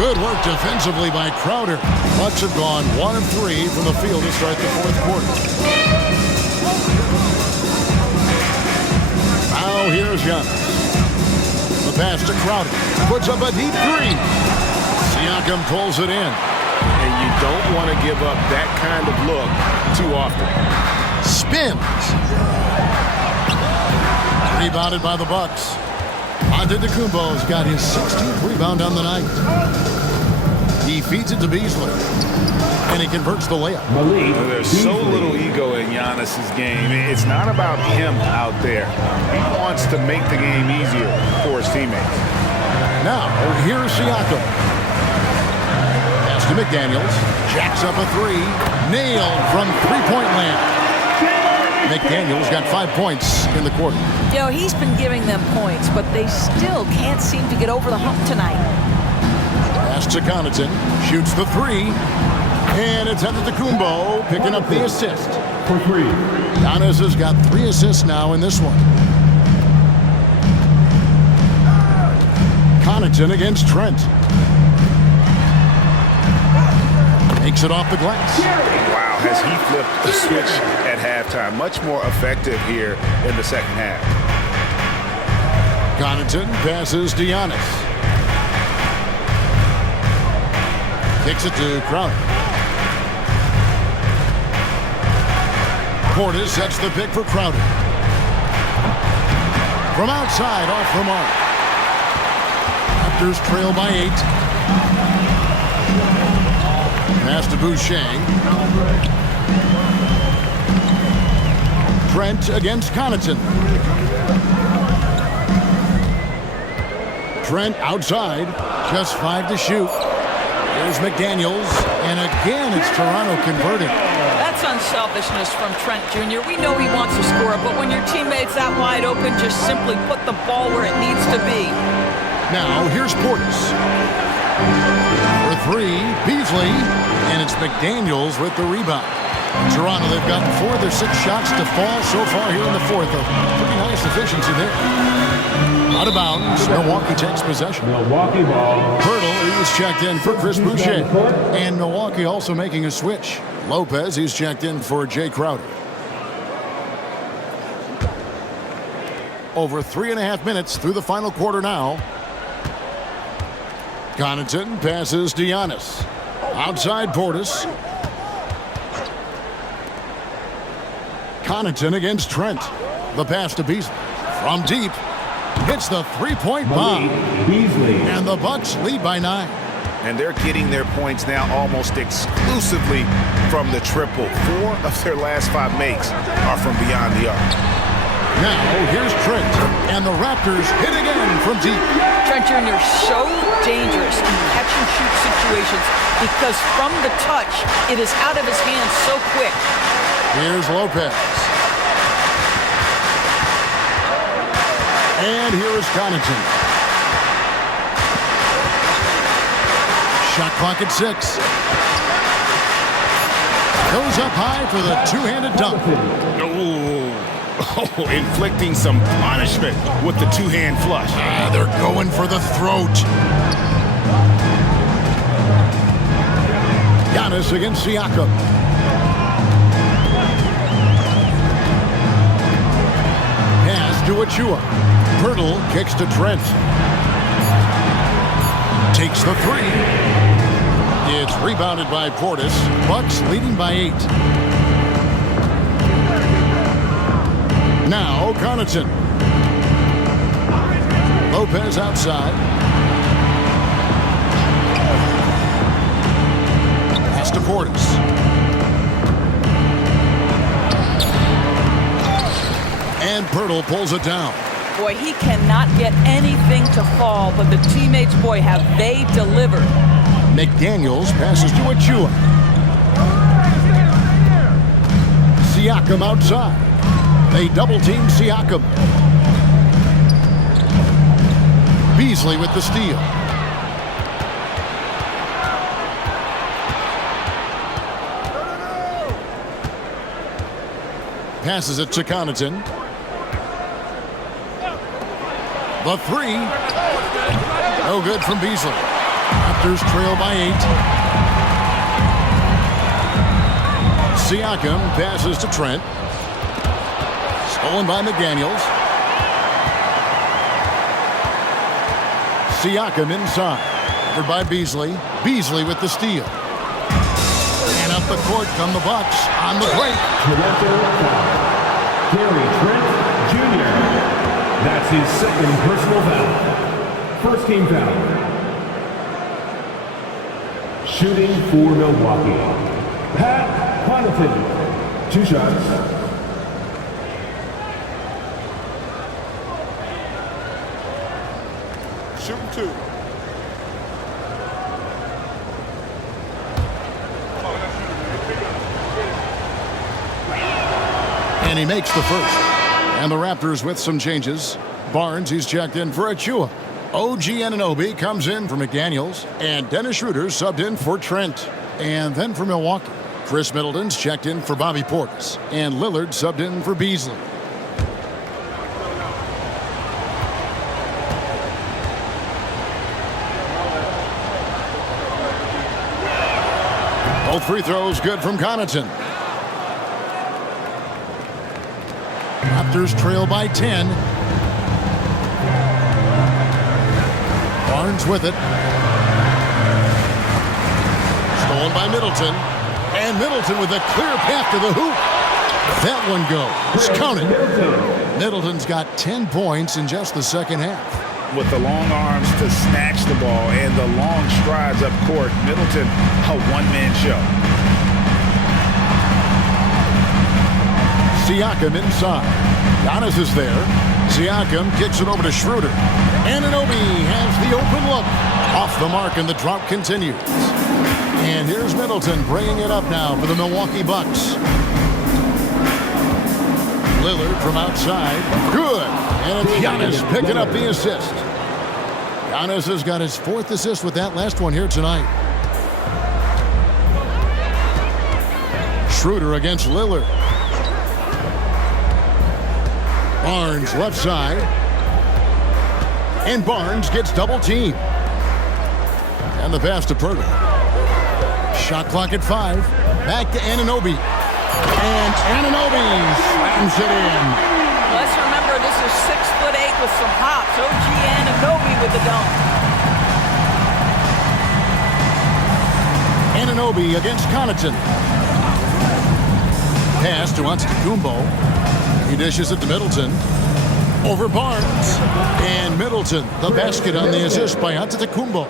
Good work defensively by Crowder. Bucks have gone 1 of 3 from the field to start the fourth quarter. Now here's Giannis. The pass to Crowder. Puts up a deep 3. Siakam pulls it in. And you don't want to give up that kind of look too often. Spins. Rebounded by the Bucks. Antetokounmpo's got his 16th rebound on the night. He feeds it to Beasley. And he converts the layup. There's so little ego in Giannis's game. It's not about him out there. He wants to make the game easier for his teammates. Now, here's Siakam. Pass to McDaniels. Jacks up a 3. Nailed from three-point land. McDaniels got 5 points in the quarter. You know, he's been giving them points, but they still can't seem to get over the hump tonight. Pass to Connaughton. Shoots the 3. And it's Antetokounmpo picking up the assist. For 3. Giannis has got 3 assists now in this one. Connaughton against Trent. Takes it off the glass. Wow, has he flipped the switch at halftime. Much more effective here in the second half. Connaughton passes to Giannis. Kicks it to Crowder. Portis sets the pick for Crowder. From outside, off the mark. Raptors trail by 8. Pass to Boucher. Trent against Connaughton. Trent outside, just 5 to shoot. There's McDaniels, and again it's Toronto converting. That's unselfishness from Trent Jr. We know he wants to score, but when your teammate's that wide open, just simply put the ball where it needs to be. Now here's Portis. For 3, Beasley, and it's McDaniels with the rebound. Toronto, they've gotten 4 of their 6 shots to fall so far here in the fourth. A pretty nice efficiency there. Out of bounds, Milwaukee takes possession. Milwaukee ball. Pirtle, he's checked in for Chris Boucher. And Milwaukee also making a switch. Lopez, he's checked in for Jay Crowder. Over 3.5 minutes through the final quarter now. Connaughton passes to Giannis. Outside Portis. Connaughton against Trent. The pass to Beasley. From deep. Hits the three-point bomb. Beasley. And the Bucks lead by 9. And they're getting their points now almost exclusively from the triple. 4 of their last 5 makes are from beyond the arc. Now, here's Trent. And the Raptors hit again from deep. Trent Jr. so dangerous in catch-and-shoot situations because from the touch, it is out of his hands so quick. Here's Lopez. And here is Connaughton. Shot clock at 6. Goes up high for the two-handed dunk. Oh, inflicting some punishment with the two-hand flush. They're going for the throat. Giannis against Siakam. Pass to Achua. Pirtle kicks to Trent. Takes the 3. It's rebounded by Portis. Bucks leading by 8. Now Connaughton. Lopez outside. Pass to Portis. And Pirtle pulls it down. Boy, he cannot get anything to fall, but the teammates, boy, have they delivered. McDaniels passes to Achua. Siakam outside. They double-team Siakam. Beasley with the steal. Passes it to Connaughton. The 3. No good from Beasley. Raptors trail by 8. Siakam passes to Trent. Stolen by McDaniels. Siakam inside. Covered by Beasley. Beasley with the steal. And up the court come the Bucks on the break. Toronto foul. Gary Trent Jr. That's his second personal foul. First team foul. Shooting for Milwaukee. Pat Connaughton. 2 shots. Shooting 2. And he makes the first. And the Raptors with some changes. Barnes, he's checked in for Achua. OG Anunoby comes in for McDaniels. And Dennis Schroeder subbed in for Trent. And then for Milwaukee, Chris Middleton's checked in for Bobby Portis. And Lillard subbed in for Beasley. Both free throws good from Connaughton. Raptors trail by 10. Barnes with it. Stolen by Middleton. And Middleton with a clear path to the hoop. That one goes. Count it. Middleton's got 10 points in just the second half. With the long arms to snatch the ball and the long strides up court, Middleton, a one-man show. Siakam inside. Giannis is there. Siakam kicks it over to Schroeder. Anunoby has the open look. Off the mark, and the drought continues. And here's Middleton bringing it up now for the Milwaukee Bucks. Lillard from outside. Good. And it's Giannis picking up the assist. Giannis has got his 4th assist with that last one here tonight. Schroeder against Lillard. Barnes left side. And Barnes gets double teamed. And the pass to Pirtle. Shot clock at 5. Back to Anunoby. And Anunoby slams it in. Let's remember this is 6'8" with some hops. OG Anunoby with the dunk. Anunoby against Connaughton. Pass to Antetokounmpo. He dishes it to Middleton. Over Barnes. And Middleton, the basket on the assist by Antetokounmpo.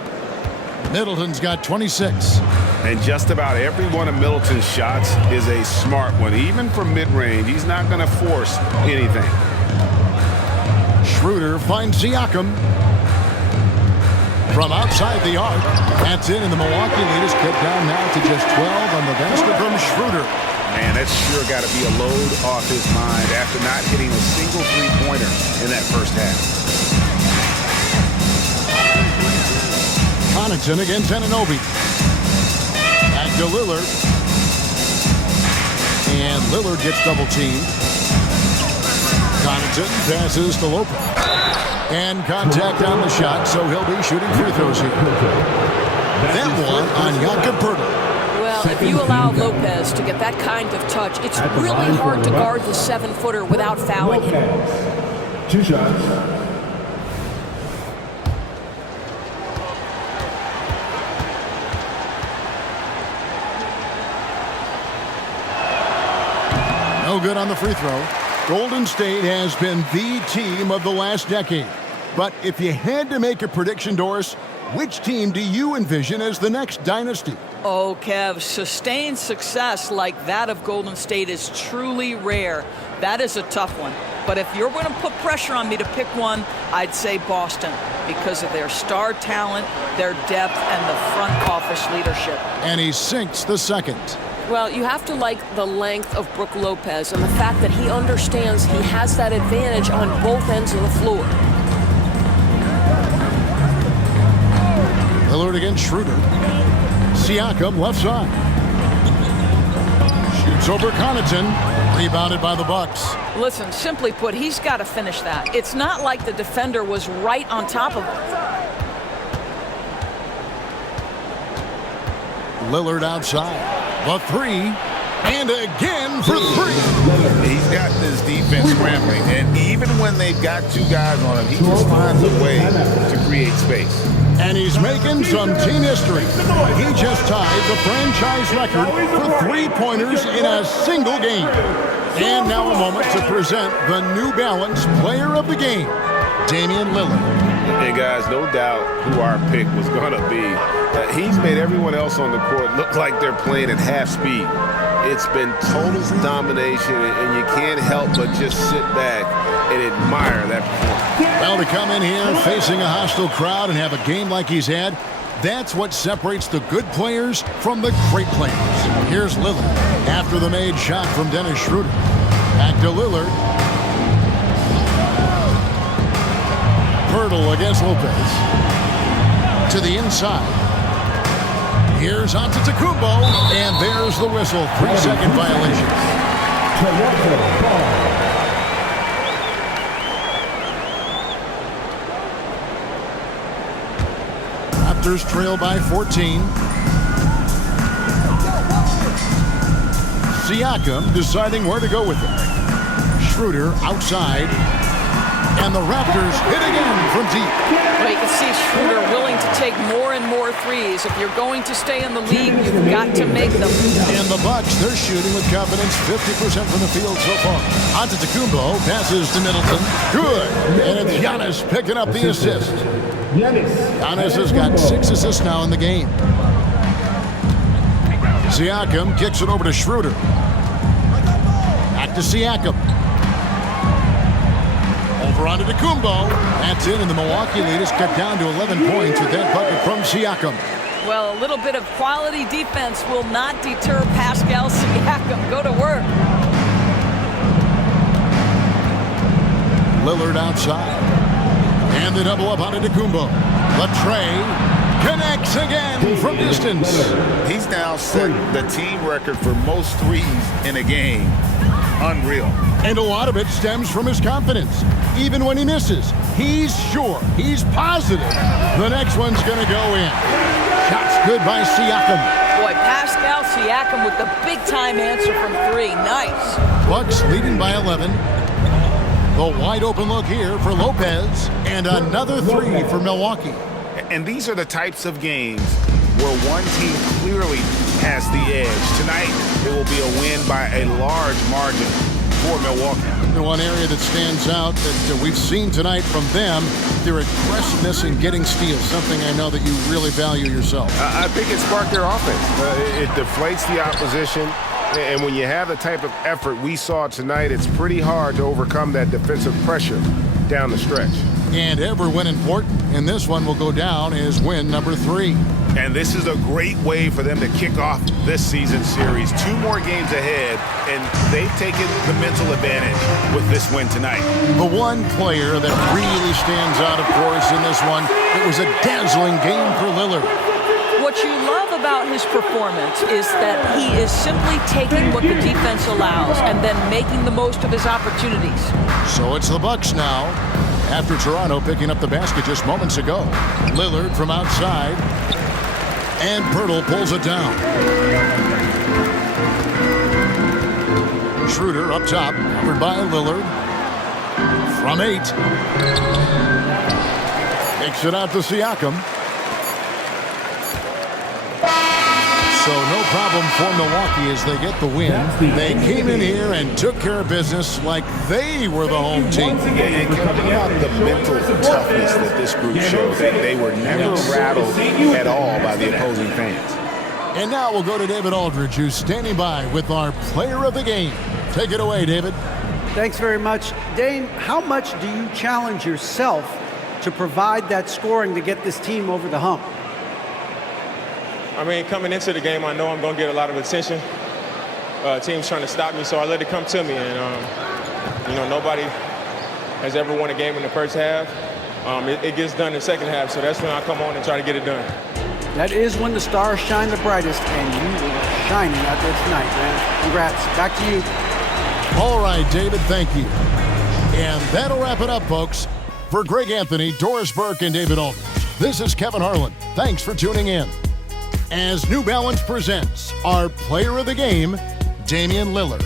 Middleton's got 26. And just about every one of Middleton's shots is a smart one. Even from mid-range, he's not going to force anything. Schroeder finds Siakam. From outside the arc. That's in, and the Milwaukee lead is cut down now to just 12 on the basket from Schroeder. Man, that's sure got to be a load off his mind after not hitting a single three-pointer in that first half. Connaughton against Anunoby. Back to Lillard. And Lillard gets double teamed. Connaughton passes to Lopez. And contact on the shot, so he'll be shooting free throws here. That one on Jakob Poeltl. Well, if you allow Lopez to get that kind of touch, it's really hard to guard the 7-footer without fouling him. 2 shots. No good on the free throw. Golden State has been the team of the last decade. But if you had to make a prediction, Doris, which team do you envision as the next dynasty? Oh, Kev, sustained success like that of Golden State is truly rare. That is a tough one. But if you're going to put pressure on me to pick one, I'd say Boston because of their star talent, their depth, and the front office leadership. And he sinks the second. Well, you have to like the length of Brook Lopez and the fact that he understands he has that advantage on both ends of the floor. Lillard against Schroeder. Siakam left side. Shoots over Connaughton. Rebounded by the Bucks. Listen, simply put, he's got to finish that. It's not like the defender was right on top of him. Lillard outside. The 3. And again for 3. He's got this defense scrambling, and even when they've got 2 guys on him, he just finds a way to create space. And he's making some team history. He just tied the franchise record for 3-pointers in a single game. And now a moment to present the New Balance Player of the Game, Damian Lillard. Hey, guys, no doubt who our pick was going to be. He's made everyone else on the court look like they're playing at half speed. It's been total domination, and you can't help but just sit back and admire that performance. Well, to come in here facing a hostile crowd and have a game like he's had, that's what separates the good players from the great players. Here's Lillard after the made shot from Dennis Schroeder. Back to Lillard. Poeltl against Lopez. To the inside. Here's Antetokounmpo, and there's the whistle. 3-second violation. Raptors trail by 14. Siakam deciding where to go with it. Schroeder outside. And the Raptors hit again from deep. Well, you can see Schroeder willing to take more and more threes. If you're going to stay in the league, you've got to make them. And the Bucks, they're shooting with confidence, 50% from the field so far. Antetokounmpo passes to Middleton. Good. And it's Giannis picking up the assist. Giannis has got 6 assists now in the game. Siakam kicks it over to Schroeder. Back to Siakam. Over onto Antetokounmpo. That's in, and the Milwaukee lead is cut down to 11 points with that bucket from Siakam. Well, a little bit of quality defense will not deter Pascal Siakam. Go to work. Lillard outside. And the double up on Antetokounmpo. Latrey connects again from distance. He's now set the team record for most threes in a game. Unreal. And a lot of it stems from his confidence. Even when he misses, he's sure, he's positive the next one's going to go in. Shots good by Siakam. Boy, Pascal Siakam with the big-time answer from 3. Nice. Bucks leading by 11. The wide open look here for Lopez. And another 3 for Milwaukee. And these are the types of games where one team clearly has the edge. Tonight, it will be a win by a large margin for Milwaukee. The one area that stands out that we've seen tonight from them, their aggressiveness in getting steals, something I know that you really value yourself. I think it sparked their offense. It deflates the opposition. And when you have the type of effort we saw tonight, it's pretty hard to overcome that defensive pressure down the stretch. And every win important, and this one will go down as win number 3. And this is a great way for them to kick off this season series. 2 more games ahead, and they've taken the mental advantage with this win tonight. The one player that really stands out, of course, in this one, it was a dazzling game for Lillard. What you love about his performance is that he is simply taking what the defense allows and then making the most of his opportunities. So it's the Bucks now, after Toronto picking up the basket just moments ago. Lillard from outside, and Pirtle pulls it down. Schroeder up top, covered by Lillard. From 8. Takes it out to Siakam. So no problem for Milwaukee as they get the win. They came in here and took care of business like they were the home team. And coming out the mental toughness that this group showed. They were never rattled at all by the opposing fans. And now we'll go to David Aldridge, who's standing by with our player of the game. Take it away, David. Thanks very much. Dane, how much do you challenge yourself to provide that scoring to get this team over the hump? I mean, coming into the game, I know I'm going to get a lot of attention. Teams trying to stop me, so I let it come to me. And, nobody has ever won a game in the first half. It gets done in the second half, so that's when I come on and try to get it done. That is when the stars shine the brightest, and you were shining out there tonight, man. Congrats. Back to you. All right, David, thank you. And that'll wrap it up, folks. For Greg Anthony, Doris Burke, and David Aldridge, this is Kevin Harlan. Thanks for tuning in. As New Balance presents our player of the game, Damian Lillard.